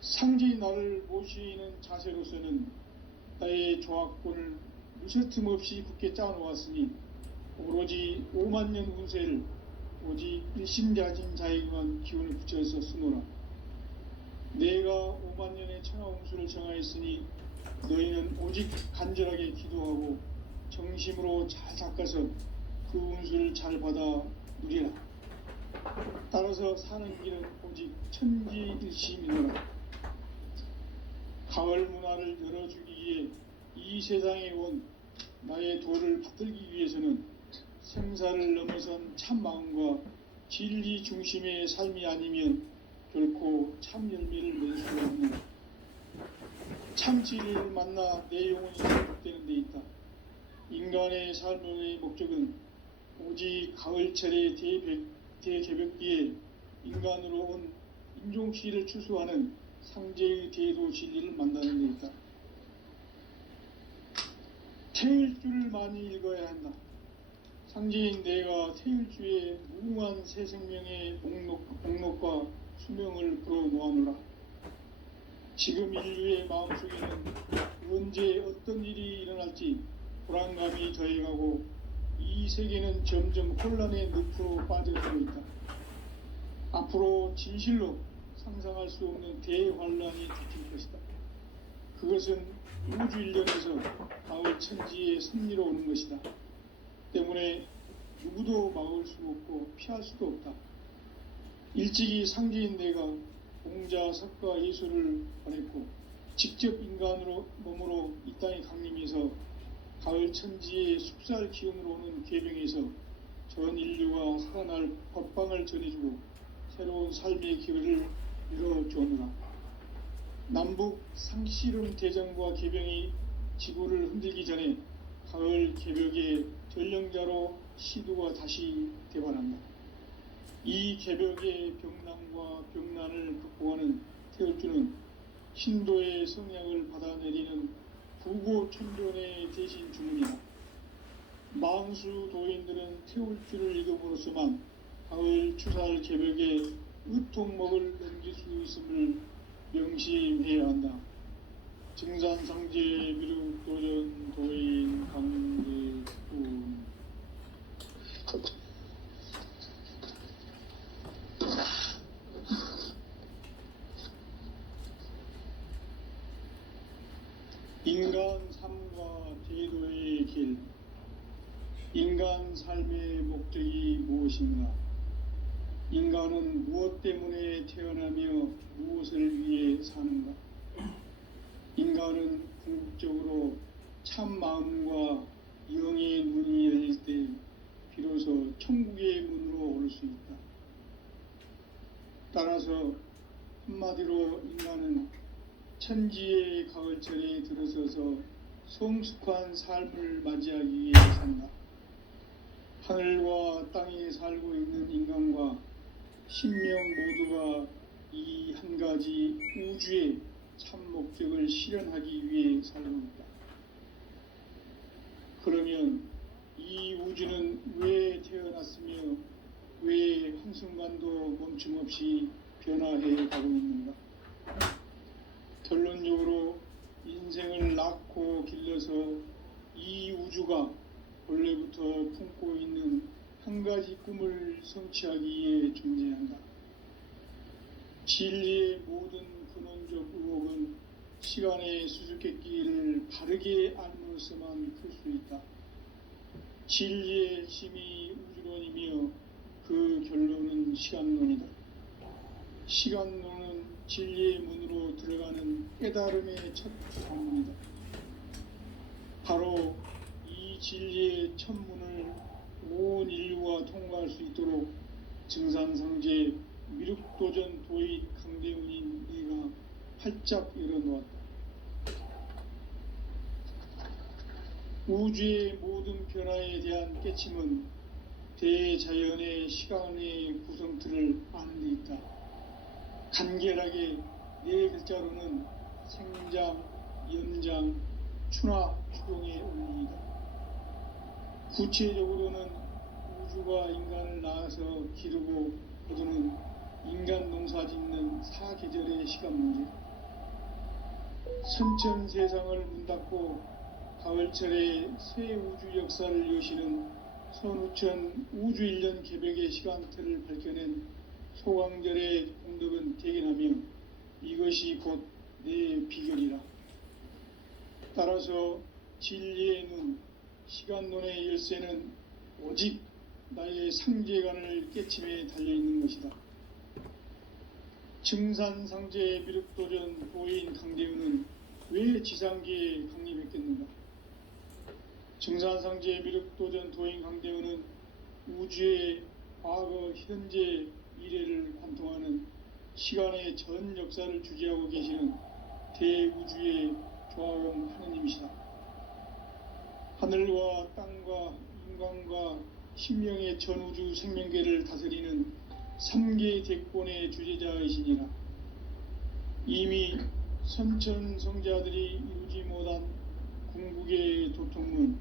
상제인 나를 모시는 자세로서는 나의 조화권을 무쇠틈 없이 굳게 짜놓았으니 오로지 5만년 운세를 오직 일심자진 자에게만 기운을 붙여서 쓰노라. 내가 5만년의 천하운수를 정하였으니 너희는 오직 간절하게 기도하고 정심으로 잘 닦아서 그 운수를 잘 받아 누리라. 따라서 사는 길은 오직 천지일심이노라. 가을 문화를 열어주기 위해 이 세상에 온 나의 도를 받들기 위해서는 생사를 넘어선 참 마음과 진리 중심의 삶이 아니면 결코 참 열매를 낼 수가 없는 참 진리를 만나 내 영혼이 회복되는 데 있다. 인간의 삶의 목적은 오직 가을철의 대개벽기에 인간으로 온 인종시를 추수하는 상제의 대도 진리를 만나는 데 있다. 태일주를 많이 읽어야 한다. 상제인 내가 태일주의 무궁한 새 생명의 목록과 수명을 풀어 놓아노라. 지금 인류의 마음속에는 언제 어떤 일이 일어날지 불안감이 더해가고 이 세계는 점점 혼란의 늪으로 빠져들고 있다. 앞으로 진실로 상상할 수 없는 대환란이 닥칠 것이다. 그것은 우주 일련에서 가을 천지의 섭리로 오는 것이다. 때문에 누구도 막을 수 없고 피할 수도 없다. 일찍이 상제인 내가 공자, 석가, 예수를 보냈고 직접 인간으로 몸으로 이 땅에 강림해서 가을 천지의 숲살 기운으로 오는 계병에서 전 인류가 살아날 법방을 전해주고 새로운 삶의 기회를 열어주었노라. 남북 상씨름 대장과 계병이 지구를 흔들기 전에 가을 개벽의 전령자로 시두가 다시 대발한다. 이 개벽의 병난과 병난을 극복하는 태울주는 신도의 성약을 받아내리는 부고천존의 대신 주문이다. 망수 도인들은 태울주를 읽음으로써만 가을 추살 개벽의 의통목을 넘길 수 있음을 명심해야 한다. 증산상제 미륵도전 도인 강대군. 인간 삶과 제도의 길. 인간 삶의 목적이 무엇인가? 인간은 무엇 때문에 태어나며 무엇을 위해 사는가? 인간은 궁극적으로 참 마음과 영의 문이 열릴 때 비로소 천국의 문으로 올 수 있다. 따라서 한마디로 인간은 천지의 가을철에 들어서서 성숙한 삶을 맞이하기 위해 산다. 하늘과 땅에 살고 있는 인간과 신명 모두가 이 한 가지 우주의 참 목적을 실현하기 위해 살고 있다. 그러면 이 우주는 왜 태어났으며 왜 한순간도 멈춤없이 변화해 가고 있는가? 결론적으로 인생을 낳고 길러서 이 우주가 원래부터 품고 있는 한 가지 꿈을 성취하기 위해 존재한다. 진리의 모든 근원적 의혹은 시간의 수수께끼를 바르게 알므로서만 풀 수 있다. 진리의 핵심이 우주론이며 그 결론은 시간론이다. 시간론은 진리의 문으로 들어가는 깨달음의 첫 방문이다. 바로 이 진리의 첫 문을 온 인류가 통과할 수 있도록 증산상제 미륵도전 도의 강대훈인 네가 활짝 열어놓았다. 우주의 모든 변화에 대한 깨침은 대자연의 시간의 구성틀을 아는 데 있다. 간결하게 네 글자로는 생장, 연장, 추나 추동의 원리이다. 구체적으로는 우주가 인간을 낳아서 기르고 거두는 인간 농사 짓는 사계절의 시간 문제. 선천 세상을 문 닫고 가을철에 새 우주 역사를 여시는 선우천 우주일년 개벽의 시간틀을 밝혀낸 소강절의 공덕은 대견하며 이것이 곧 내 비결이라. 따라서 진리의 눈, 시간론의 열쇠는 오직 나의 상제관을 깨침에 달려있는 것이다. 증산상제 미륵도전 도인 강대훈은 왜 지상계에 강림했겠는가? 증산상제 미륵도전 도인 강대훈은 우주의 과거, 현재, 미래를 관통하는 시간의 전 역사를 주재하고 계시는 대우주의 조화원 하느님이시다. 하늘과 땅과 인간과 신명의 전우주 생명계를 다스리는 3계 대권의 주제자이시니라. 이미 선천성자들이 이루지 못한 궁극의 도통문,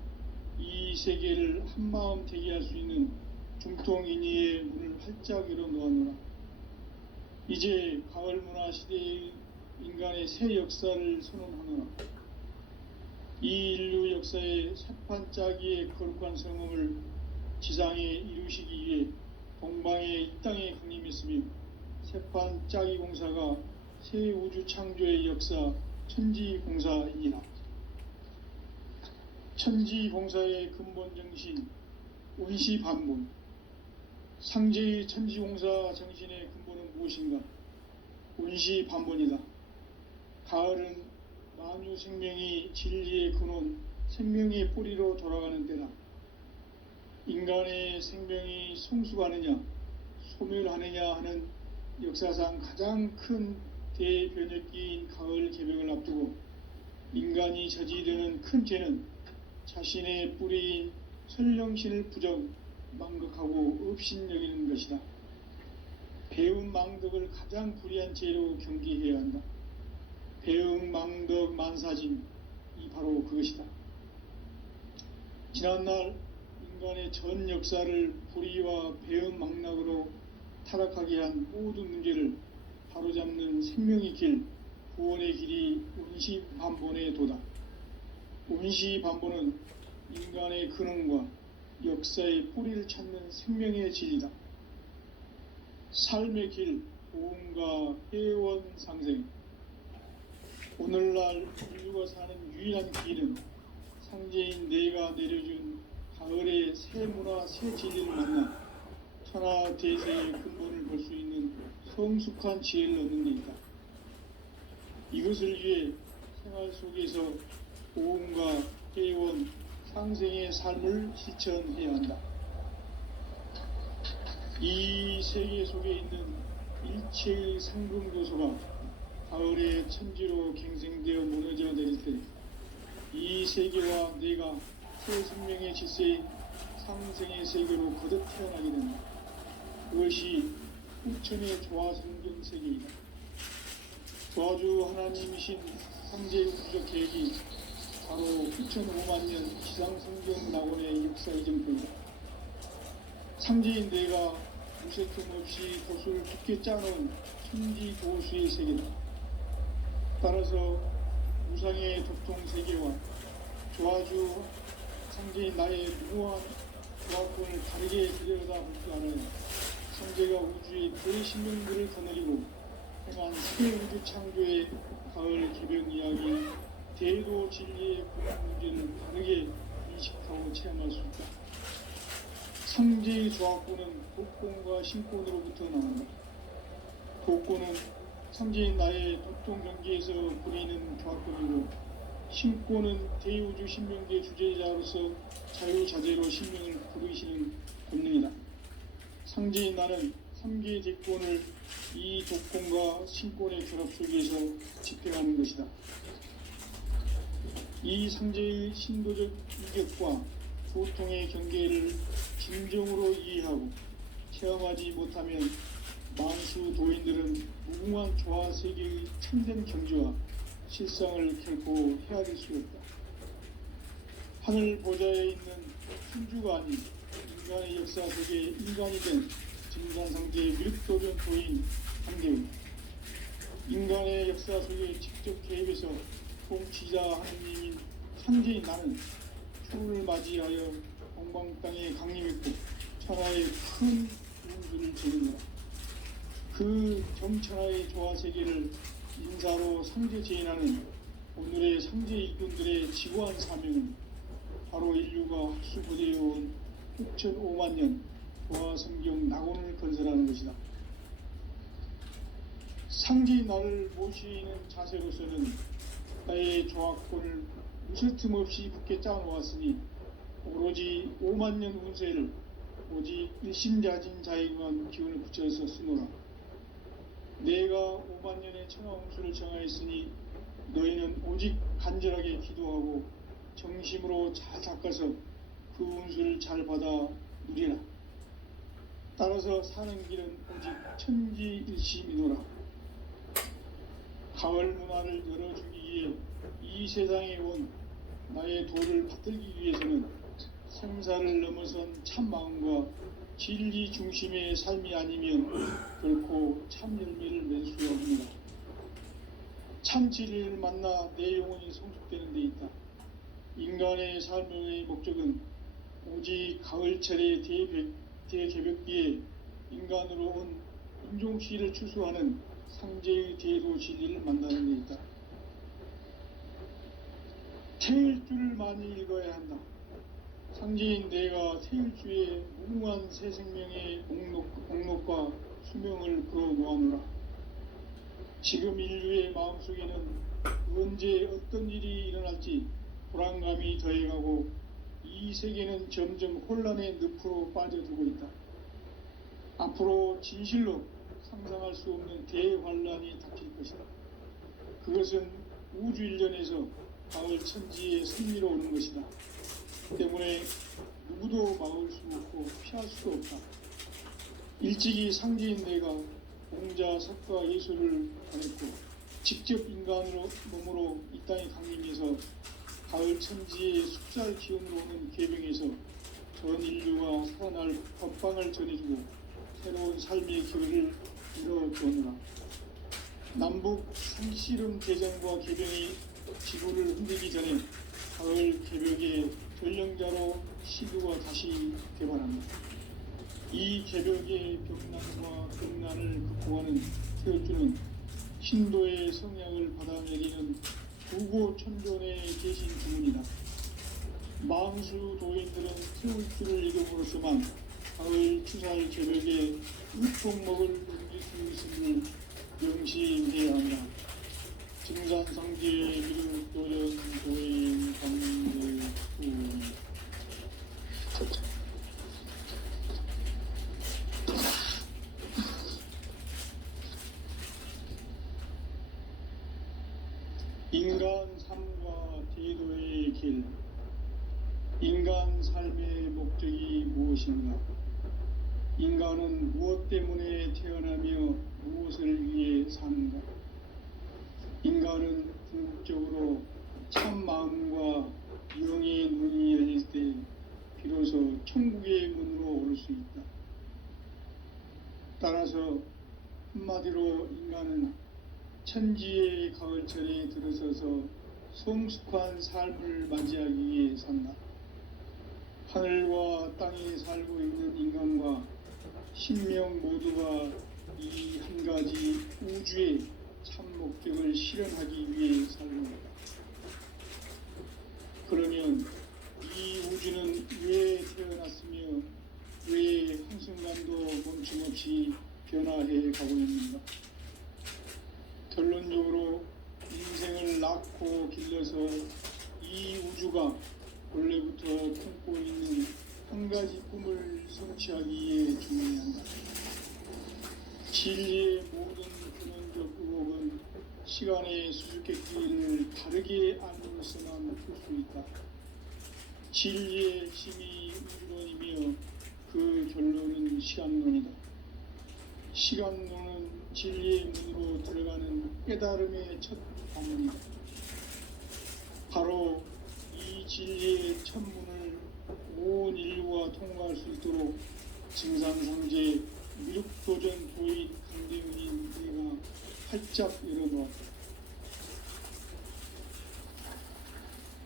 이 세계를 한마음 되게 할 수 있는 중통인의의 문을 활짝 열어놓았노라. 이제 가을문화 시대의 인간의 새 역사를 선언하노라. 이 인류 역사의 새판 짜기의 거룩한 성음을 지상에 이루시기 위해 동방의 이 땅에 강림했으며 새판 짜기 공사가 새 우주 창조의 역사 천지공사이니라. 천지공사의 근본 정신 운시반본. 상제의 천지공사 정신의 근본은 무엇인가? 운시반본이다. 가을은 만유 생명이 진리의 근원, 생명의 뿌리로 돌아가는 때다. 인간의 생명이 성숙하느냐, 소멸하느냐 하는 역사상 가장 큰 대변혁기인 가을 개명을 앞두고 인간이 저지르는 큰 죄는 자신의 뿌리인 설령신을 부정, 망극하고 업신여기는 것이다. 배움 망덕을 가장 불의한 죄로 경계해야 한다. 배움 망덕 만사진, 이 바로 그것이다. 지난날 인간의 전 역사를 불의와 배움 망락으로 타락하게 한 모든 문제를 바로잡는 생명의 길, 구원의 길이 운시반본의 도다. 운시반본은 인간의 근원과 역사의 뿌리를 찾는 생명의 진리다. 삶의 길, 보험과 회원 상생. 오늘날 인류가 사는 유일한 길은 상제인 내가 내려준 가을의 새 문화, 새 진리를 만나 천하 대세의 근본을 볼 수 있는 성숙한 지혜를 얻는 데 있다. 이것을 위해 생활 속에서 보험과 회원, 상생의 삶을 실천해야 한다. 이 세계 속에 있는 일체의 상금 요소가 가을의 천지로 갱생되어 무너져 내릴 때 이 세계와 내가 새 생명의 질서인 상생의 세계로 거듭 태어나게 된다. 그것이 후천의 조화성경 세계이다. 조화주 하나님이신 상제 우주적 계획이 바로 9,500,000년 지상성경 낙원의 역사의 정통이다. 상제인 내가 무쇠틈 없이 도수를 깊게 짜놓은 천지고수의 세계다. 따라서 무상의 도통 세계와 조화주 상제인 나의 무모한 조화권을 다르게 들여다볼 줄 알아요. 상제가 우주의 대신명들을 거느리고 행한 새 우주 창조의 가을 개변 이야기, 대도 진리의 고난 문제를 다르게 인식하고 체험할 수 있다. 상제의 조합권은 독권과 신권으로부터 나온다. 독권은 상제인 나의 도통 경계에서 부리는 조합권이고, 신권은 대우주 신명계 주제자로서 자유자재로 신명을 부르시는 권능이다. 상제인 나는 3개의 대권을 이 독권과 신권의 결합 속에서 집행하는 것이다. 이 상제의 신도적 이격과 소통의 경계를 진정으로 이해하고 체험하지 못하면 만수 도인들은 무궁한 조화 세계의 참된 경지와 실상을 결코 헤아릴 수 없다. 하늘 보좌에 있는 천주가 아닌 인간의 역사 속에 인간이 된 증산상제의 밀도전 도인 한계입니다. 인간의 역사 속에 직접 개입해서 통치자 하느님인 상제인 나는 추운을 맞이하여 동방 땅에 강림했고 천하의 큰 운수를 제는노라. 그 정천하의 조화 세계를 인사로 상제 제인하는 오늘의 상제 일꾼들의 지고한 사명은 바로 인류가 흡수부대해온 6,500,000년 조화 성경 낙원을 건설하는 것이다. 상제인 나를 모시는 자세로서는 나의 조화권을 무쇠틈 없이 굳게 짜놓았으니 오로지 50,000년 운세를 오직 일심자진 자에게만 기운을 붙여서 쓰노라. 내가 50,000년의 천하운수를 정하였으니 너희는 오직 간절하게 기도하고 정심으로 잘 닦아서 그 운수를 잘 받아 누리라. 따라서 사는 길은 오직 천지일심이노라. 가을 문화를 열어주기 위해 이 세상에 온 나의 도를 받들기 위해서는 생사를 넘어선 참 마음과 진리 중심의 삶이 아니면 결코 참 열매를 맺을 수가 없습니다. 참 진리를 만나 내 영혼이 성숙되는 데 있다. 인간의 삶의 목적은 오직 가을철의 대개벽기에 인간으로 온 인종시를 추수하는 상제의 대도 진리를 만나는 데 있다. 태일 줄을 많이 읽어야 한다. 상제인 내가 태일주의 무궁한 새 생명의 목록과 수명을 풀어놓아노라. 지금 인류의 마음속에는 언제 어떤 일이 일어날지 불안감이 더해가고 이 세계는 점점 혼란의 늪으로 빠져들고 있다. 앞으로 진실로 상상할 수 없는 대환란이 닥칠 것이다. 그것은 우주 일련에서 가을 천지의 승리로 오는 것이다. 때문에 누구도 막을 수 없고 피할 수도 없다. 일찍이 상제인 내가 공자, 석가, 예술을 보냈고 직접 인간으로 몸으로 이 땅에 강림해서 가을 천지의 숫살 기운으로 오는 계병에서 전 인류가 살아날 법방을 전해주고 새로운 삶의 길을 이뤄주느라. 남북 상씨름 대전과 계병이 지구를 흔들기 전에 가을 개벽의 전령자로 시두가 다시 개발합니다. 이 개벽의 벽난과 극난을 극복하는 태일주는 신도의 성향을 받아내리는 구고천존에 계신 주문이다. 망수 도인들은 태일주를 이름으로서만 가을 추살 개벽의 육폭목을 넘길 수 있음을 명심해야 한다. 증산상제 미륵도전 도인 강대후. 인간 삶과 대도의 길. 인간 삶의 목적이 무엇인가? 인간은 무엇 때문에 태어나며 무엇을 위해 사는가? 인간은 궁극적으로 참 마음과 영의 눈이 열릴 때 비로소 천국의 문으로 오를 수 있다. 따라서 한마디로 인간은 천지의 가을철에 들어서서 성숙한 삶을 맞이하기 위해 산다. 하늘과 땅에 살고 있는 인간과 신명 모두가 이 한 가지 우주의 참 목적을 실현하기 위해 살는 것. 그러면 이 우주는 왜 태어났으며 왜 한순간도 멈춤없이 변화해 가고 있는가? 결론적으로 인생을 낳고 길러서 이 우주가 원래부터 품고 있는 한 가지 꿈을 성취하기 위해 준비해야 한다. 진리의 모든 근원적 의혹은 시간의 수수께끼를 다르게 안으로서만 풀 수 있다. 진리의 핵심이 우주론이며 그 결론은 시간론이다. 시간론은 진리의 문으로 들어가는 깨달음의 첫 방문이다. 바로 이 진리의 첫 문을 온 인류가 통과할 수 있도록 증산상제 미륵도전 도인 강대훈인 내가 활짝 열어놓았다.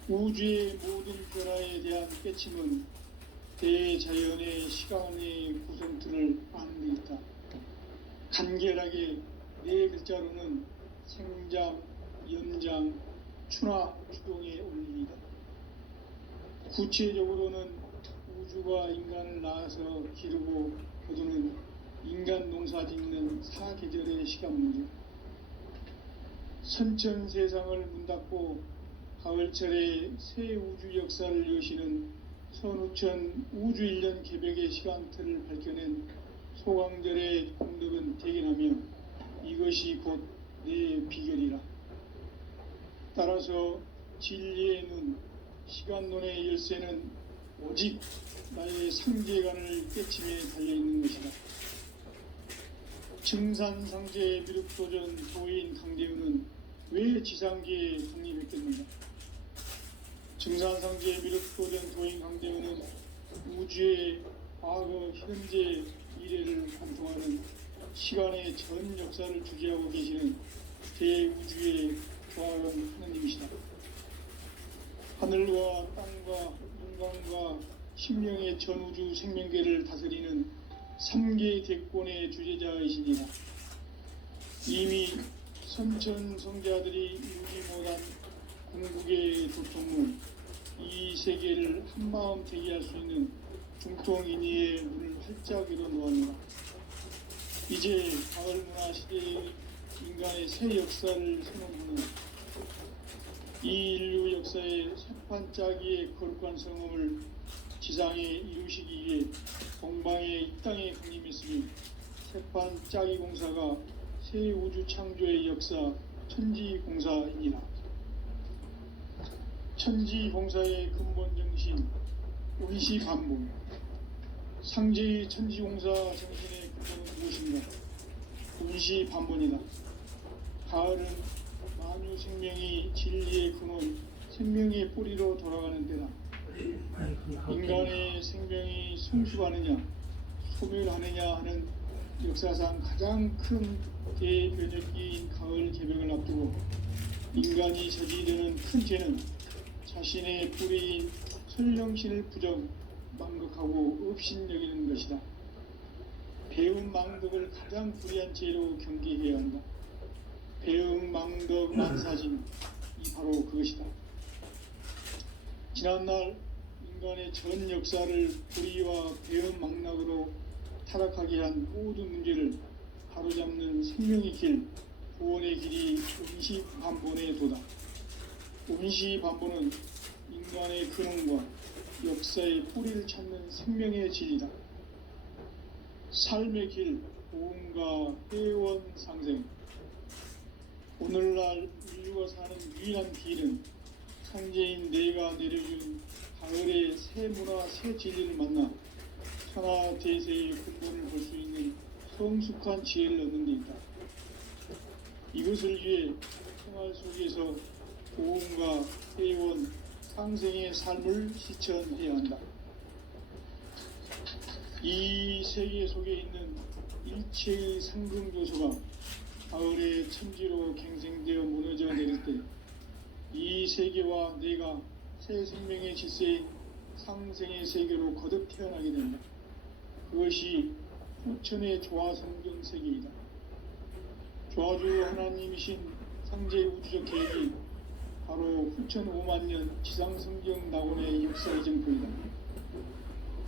우주의 모든 변화에 대한 깨침은 대자연의 시간의 구성틀을 아는 데 있다. 간결하게 네 글자로는 생장, 연장, 추나 추동의 원리이다. 구체적으로는 우주가 인간을 낳아서 기르고 거두는 인간 농사 짓는 사계절의 시간 문제. 선천 세상을 문닫고 가을철에 새 우주 역사를 여시는 선우천 우주 일년 개벽의 시간틀을 밝혀낸 소강절의 공덕은 대견하며 이것이 곧 내 비결이라. 따라서 진리의 눈, 시간론의 열쇠는 오직 나의 상제관을 깨침에 달려있는 것이다. 증산상제 미륵도전 도인 강대훈은 왜 지상계에 강림했겠는가? 증산상제 미륵도전 도인 강대훈은 우주의 과거, 현재, 미래를 관통하는 시간의 전 역사를 주재하고 계시는 대우주의 조화로운 하느님이시다. 하늘과 땅과 인간과 심령의 전우주 생명계를 다스리는 3계 대권의 주제자이시니라. 이미 선천성자들이 이루지 못한 궁극의 도통은 이 세계를 한마음 되게 할 수 있는 중통인의의 문을 활짝 열어놓았노라. 이제 가을 문화 시대의 인간의 새 역사를 선언하는 이 인류 역사의 새판짜기의 거룩한 성음을 지상에 이루시기 위해 동방의 이 땅에 강림했으니 새판짜기 공사가 새 우주 창조의 역사 천지공사이니라. 천지공사의 근본 정신 운시반복. 상제의 천지공사 정신의 근본은 무엇인가? 운시반복이다. 가을은 만유 생명이 진리의 근원, 생명의 뿌리로 돌아가는 때다. 인간의 생명이 성숙하느냐, 소멸하느냐 하는 역사상 가장 큰 대변혁기인 가을 개벽을 앞두고 인간이 저지르는 큰 죄는 자신의 뿌리인 설령신을 부정, 망극하고 업신여기는 것이다. 배움 망덕을 가장 불의한 죄로 경계해야 한다. 배움 망덕 만사진이 바로 그것이다. 지난날 인간의 전 역사를 불의와 배움 망락으로 타락하게 한 모든 문제를 바로잡는 생명의 길, 구원의 길이 운시반본의 도다. 운시반본은 인간의 근원과 역사의 뿌리를 찾는 생명의 진리다. 삶의 길, 보험과 회원 상생. 오늘날 인류가 사는 유일한 길은 상제인 내가 내려준 가을의 새 문화, 새 진리를 만나 천하 대세의 근본을 볼 수 있는 성숙한 지혜를 얻는 데 있다. 이것을 위해 생활 속에서 보험과 회원, 상생의 삶을 실천해야 한다. 이 세계 속에 있는 일체의 상승조소가 가을의 천지로 갱생되어 무너져 내릴 때 이 세계와 내가 새 생명의 질서인 상생의 세계로 거듭 태어나게 된다. 그것이 후천의 조화성경 세계이다. 조화주 하나님이신 상제 우주적 계획이 바로 후천 5만년 지상성경 낙원의 역사의 정포이다.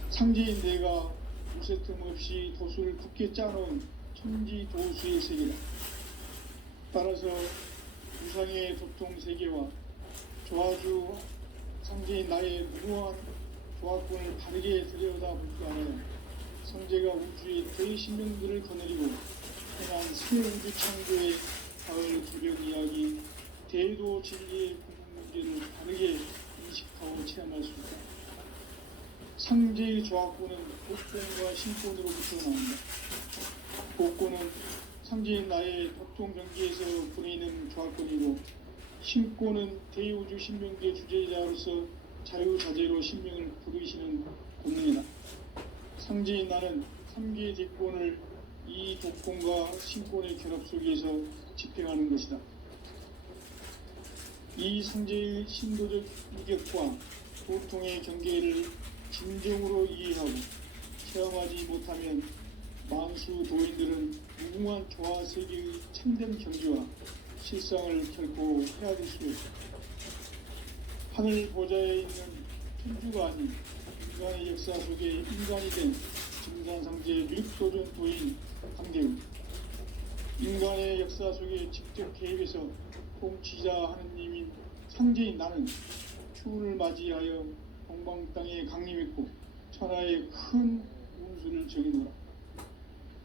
상제인 내가 무쇠 틈 없이 도수를 굳게 짜놓은 천지 도수의 세계다. 따라서 우상의 도통 세계와 조화주 상제인 나의 무모한 조합권을 바르게 들여다볼 줄 알아야 상제가 우주의 대신명들을 거느리고 행한 새 우주 창조의 가을 개벽 이야기, 대도 진리의 궁극 문제를 바르게 인식하고 체험할 수 있다. 상제의 조합권은 복권과 신권으로부터 나온다. 복권은 상제인 나의 도통 경계에서 보내는 조합권이고, 신권은 대우주 신명계 주제자로서 자유자재로 신명을 부르시는 본능이다. 상제인 나는 3계 대권을 이 독권과 신권의 결합 속에서 집행하는 것이다. 이 상제의 신도적 인격과 도통의 경계를 진정으로 이해하고 체험하지 못하면 만수 도인들은 무궁한 조화 세계의 참된 경지와 실상을 결코 헤아릴 수 없다. 하늘 보좌에 있는 천주가 아닌 인간의 역사 속에 인간이 된 증산상제의 류도전 도인 강대우. 인간의 역사 속에 직접 개입해서 통치자 하느님인 상제인 나는 추운을 맞이하여 동방 땅에 강림했고 천하의 큰 운수를 적이노라.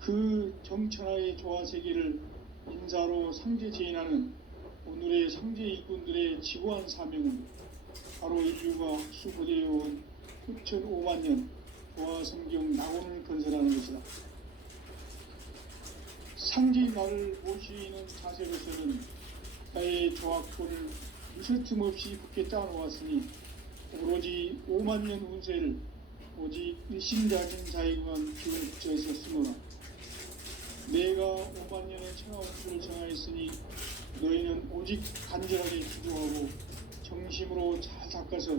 그 정천하의 조화 세계를 인사로 상제 제인하는 오늘의 상제 일꾼들의 지고한 사명은 바로 인류가 수고되어온 후천 5만년 조화 성경 낙원을 건설하는 것이다. 상제인 나를 모시는 자세로서는 나의 조합권을 무쇠 틈 없이 굳게 짜놓았으니 오로지 5만년 운세를 오직 일심자진 자에게만 기운을 붙여 있었으므로 내가 5만년의 천하 운수를 정하였으니 너희는 오직 간절하게 기도하고 정심으로 잘 닦아서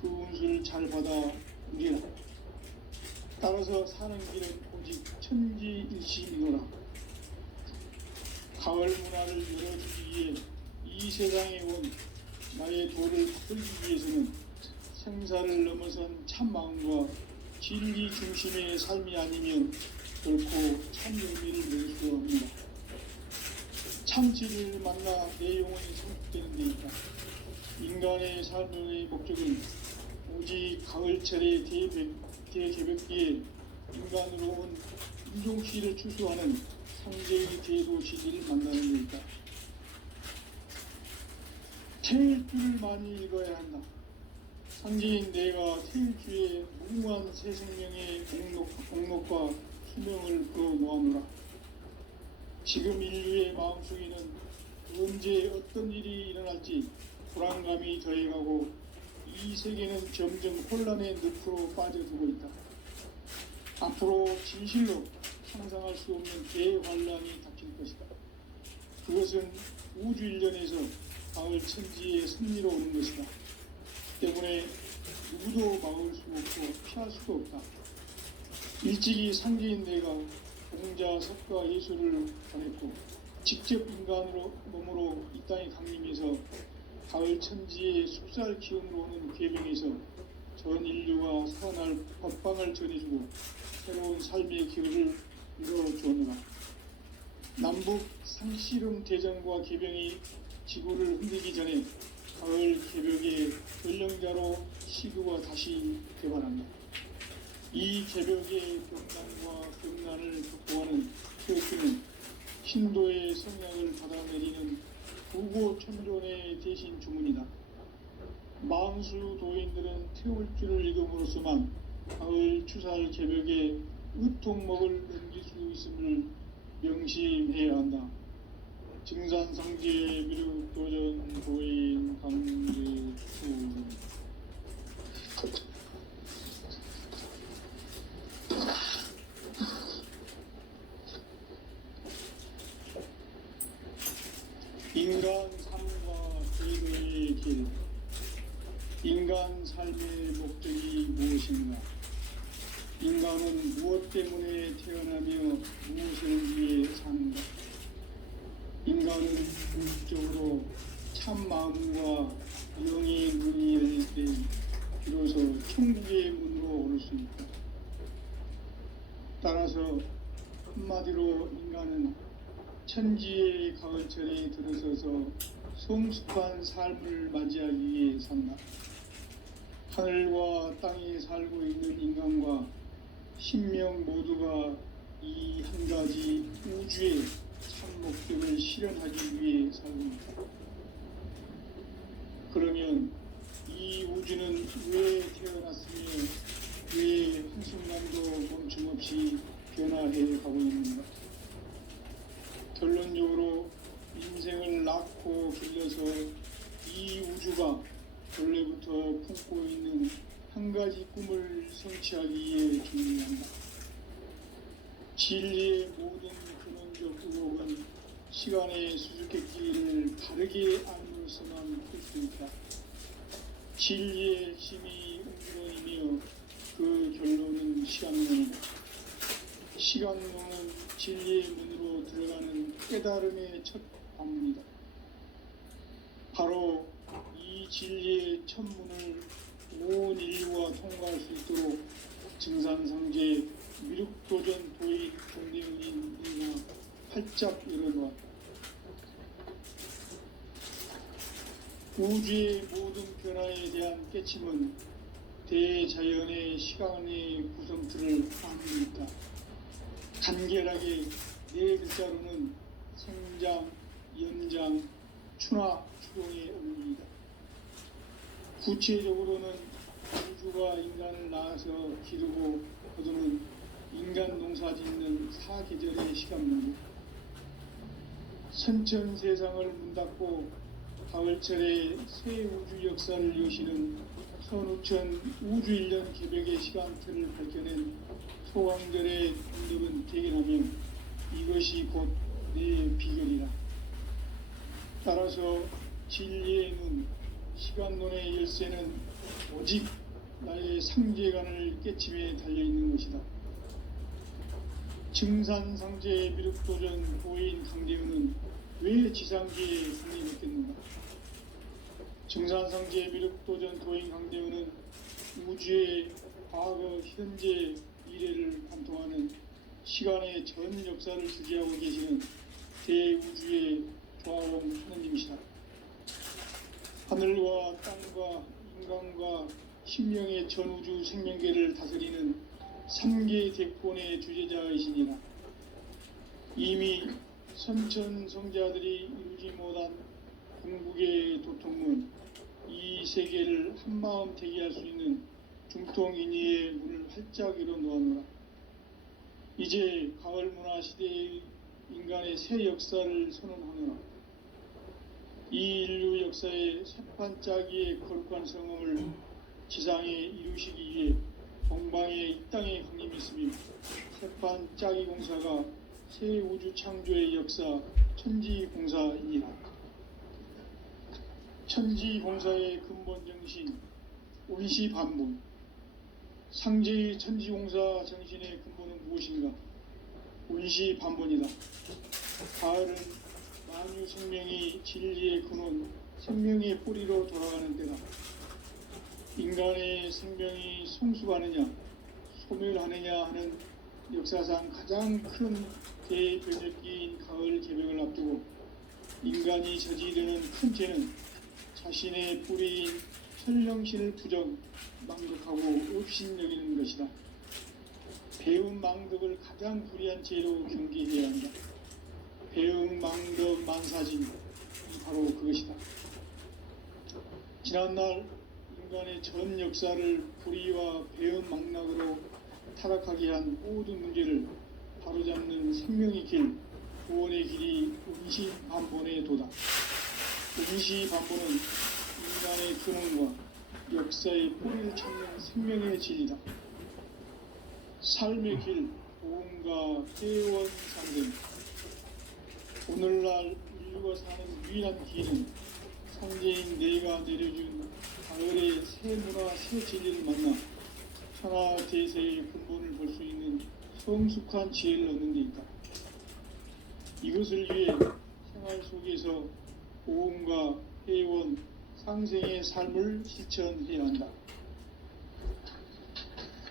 그 운수를 잘 받아 누리라. 따라서 사는 길은 오직 천지일시이노라. 가을 문화를 열어주기 위해 이 세상에 온 나의 도를 풀기 위해서는 생사를 넘어선 참 마음과 진리 중심의 삶이 아니면 결코 참 의미를 낼 수 없습니다. 참치를 만나 내 영혼이 성숙되는 데 있다. 인간의 삶의 목적은 오직 가을철의 대개벽기에 인간으로 온 인종시를 추수하는 상제의 대도시를 만나는 데 있다. 태일주를 많이 읽어야 한다. 상제인 내가 태일주의 무궁한 새 생명의 목록과 수명을 끌어모아노라. 지금 인류의 마음속에는 언제 어떤 일이 일어날지 불안감이 더해가고 이 세계는 점점 혼란의 늪으로 빠져들고 있다. 앞으로 진실로 상상할 수 없는 대환란이 닥칠 것이다. 그것은 우주 일련에서 가을 천지의 섭리로 오는 것이다. 때문에 누구도 막을 수 없고 피할 수도 없다. 일찍이 상제인 내가 공자, 석가, 예수를 전했고 직접 인간으로 몸으로 이 땅에 강림해서 가을 천지의 숲살 기운으로 오는 계명에서 전 인류가 살아날 법방을 전해주고 새로운 삶의 기회를 이뤄주었노라. 남북 상씨름 대전과 개병이 지구를 흔들기 전에 가을 개벽의 전령자로 시구가 다시 개발한다. 이 개벽의 벽난과 벽난을 극복하는 태극기는 신도의 성향을 받아내리는 부고 천존의 대신 주문이다. 만수 도인들은 태울주를 읽음으로써만 가을 추살 개벽에 으통먹을 넘길 수 있음을 명심해야 한다. 증산상제 미륵도전 도인 강제수. 인간 삶과 제도의 길. 인간 삶의 목적이 무엇인가? 인간은 무엇 때문에 태어나며 무엇을 위해 사는가? 인간은 궁극적으로 참 마음과 영의 문이 열릴 때 비로소 천국의 문으로 오를 수 있다. 따라서 한마디로 인간은 천지의 가을철에 들어서서 성숙한 삶을 맞이하기 위해 산다. 하늘과 땅에 살고 있는 인간과 신명 모두가 이 한 가지 우주의 참 목적을 실현하기 위해 살고 있다. 그러면 이 우주는 왜 태어났으며 왜 한순간도 멈춤없이 변화해 가고 있는가? 결론적으로 인생을 낳고 길러서 이 우주가 원래부터 품고 있는 한 가지 꿈을 성취하기 위해 준비한다. 진리의 모든 근원적 의혹은 시간의 수수께끼를 바르게 알므로서만 풀 수 있다. 진리의 핵심이 운명이며 그 결론은 시간론이다. 시간론은 진리의 문으로 들어가는 깨달음의 첫 방문이다. 바로 이 진리의 첫 문을 온 인류가 통과할 수 있도록 증산상제 미륵도전 도인 경례의인 우리가 활짝 열어놓았다. 우주의 모든 변화에 대한 깨침은 대자연의 시간의 구성틀을 아는 있다. 간결하게 네 글자로는 생장, 연장, 추나, 추동의 의미이다. 구체적으로는 우주가 인간을 낳아서 기르고 거두는 인간 농사 짓는 사계절의 시간문이다. 선천 세상을 문 닫고 가을철에 새 우주 역사를 여시는 선우천 우주일년 개벽의 시간틀을 밝혀낸 소강절의 동력은 대견하며 이것이 곧 내 비결이라. 따라서 진리의 눈, 시간론의 열쇠는 오직 나의 상제관을 깨침에 달려있는 것이다. 증산상제 미륵도전 도인 강대우는 왜 지상계에 군림했겠는가? 증산상제 미륵도전 도인 강대우는 우주의 과거, 현재, 미래를 관통하는 시간의 전 역사를 주재하고 계시는 대우주의 조화로운 하느님이시다. 하늘과 땅과 인간과 신명의 전우주 생명계를 다스리는 3개 대권의 주재자이시니라. 이미 선천성자들이 이루지 못한 궁극의 도통문, 이 세계를 한마음 대기할 수 있는 중통인의의 문을 활짝 열어 놓았노라. 이제 가을 문화 시대의 인간의 새 역사를 선언하노라. 이 인류 역사의 새판짜기의 거룩한 성음을 지상에 이루시기 위해 동방의 이 땅에 강림했으며 새판짜기 공사가 새 우주 창조의 역사 천지공사이니라. 천지공사의 근본 정신 온시반본, 상제의 천지공사 정신의 근본은 무엇인가? 온시반본이다. 가을은 만유 생명이 진리의 근원, 생명의 뿌리로 돌아가는 때다. 인간의 생명이 성숙하느냐, 소멸하느냐 하는 역사상 가장 큰 대변혁기인 가을 개벽을 앞두고 인간이 저지르는 큰 죄는 자신의 뿌리인 현령신을 부정, 망극하고 업신여기는 것이다. 배움 망덕을 가장 불의한 죄로 경계해야 한다. 배움 망덕 만사진이 바로 그것이다. 지난날 인간의 전 역사를 불의와 배움 망락으로 타락하게 한 모든 문제를 바로잡는 생명의 길, 구원의 길이 온시반본의 도다. 온시반본은 인간의 근원과 역사의 뿌리를 찾는 생명의 진리다. 삶의 길, 보험과 회원 상생. 오늘날 인류가 사는 유일한 길은 상제인 내가 내려준 가을의 새 문화, 새 진리를 만나 천하 대세의 근본을 볼 수 있는 성숙한 지혜를 얻는 데 있다. 이것을 위해 생활 속에서 보험과 회원, 상생의 삶을 실천해야 한다.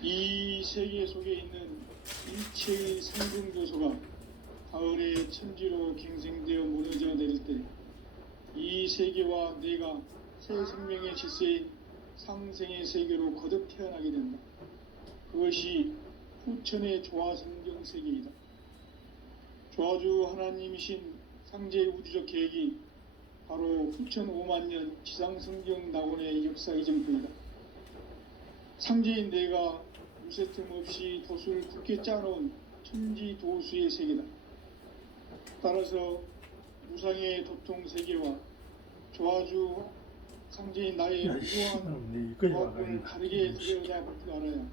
이 세계 속에 있는 일체의 생명조소가 가을의 천지로 갱생되어 무너져 내릴 때 이 세계와 내가 새 생명의 질서인 상생의 세계로 거듭 태어나게 된다. 그것이 후천의 조화성경 세계이다. 조화주 하나님이신 상제의 우주적 계획이 바로 후천 5만 년 지상성경 낙원의 역사 이정표이다. 상제인 내가 무쇠틈 없이 도수를 굳게 짜놓은 천지도수의 세계다. 따라서 무상의 도통 세계와 조화주 상제인 나의 무한 조화권을 다르게 들여다볼 줄 알아야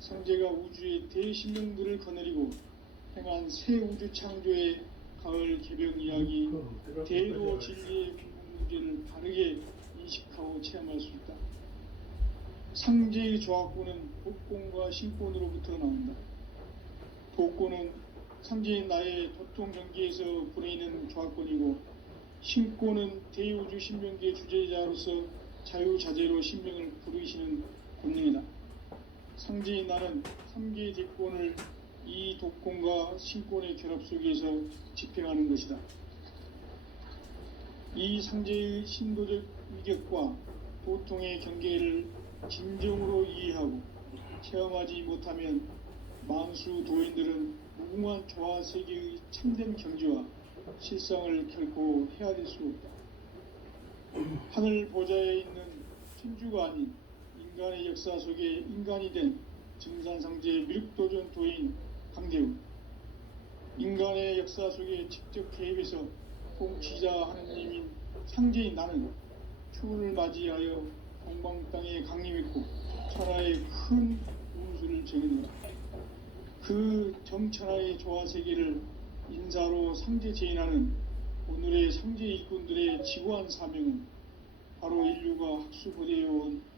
상제가 우주의 대신령들을 거느리고 행한 새 우주 창조의 가을 개벽 이야기, 대도 진리의 문제를 다르게 인식하고 체험할 수 있다. 상제의 조화권은 복권과 신권으로부터 나온다. 복권은 상제인 나의 도통 경계에서 보내는 조화권이고, 신권은 대우주 신명계 주제자로서 자유자재로 신명을 부르시는 본능이다. 상제인 나는 3개의 대권을 이 독권과 신권의 결합 속에서 집행하는 것이다. 이 상제의 신도적 위격과 도통의 경계를 진정으로 이해하고 체험하지 못하면 만수 도인들은 무궁한 조화 세계의 참된 경지와 실상을 결코 헤아릴 수 없다. 하늘 보좌에 있는 천주가 아닌 인간의 역사 속에 인간이 된 증산상제 미륵도전 도인 강대우, 인간의 역사 속에 직접 개입해서 통치자 하느님인 상제인 나는 추운을 맞이하여 동방 땅에 강림했고 천하의 큰 운수를 정해놓았다. 그 정천하의 조화 세계를 인사로 상제 제인하는 오늘의 성제 일꾼들의 지고한 사명은 바로 인류가 학수고대해온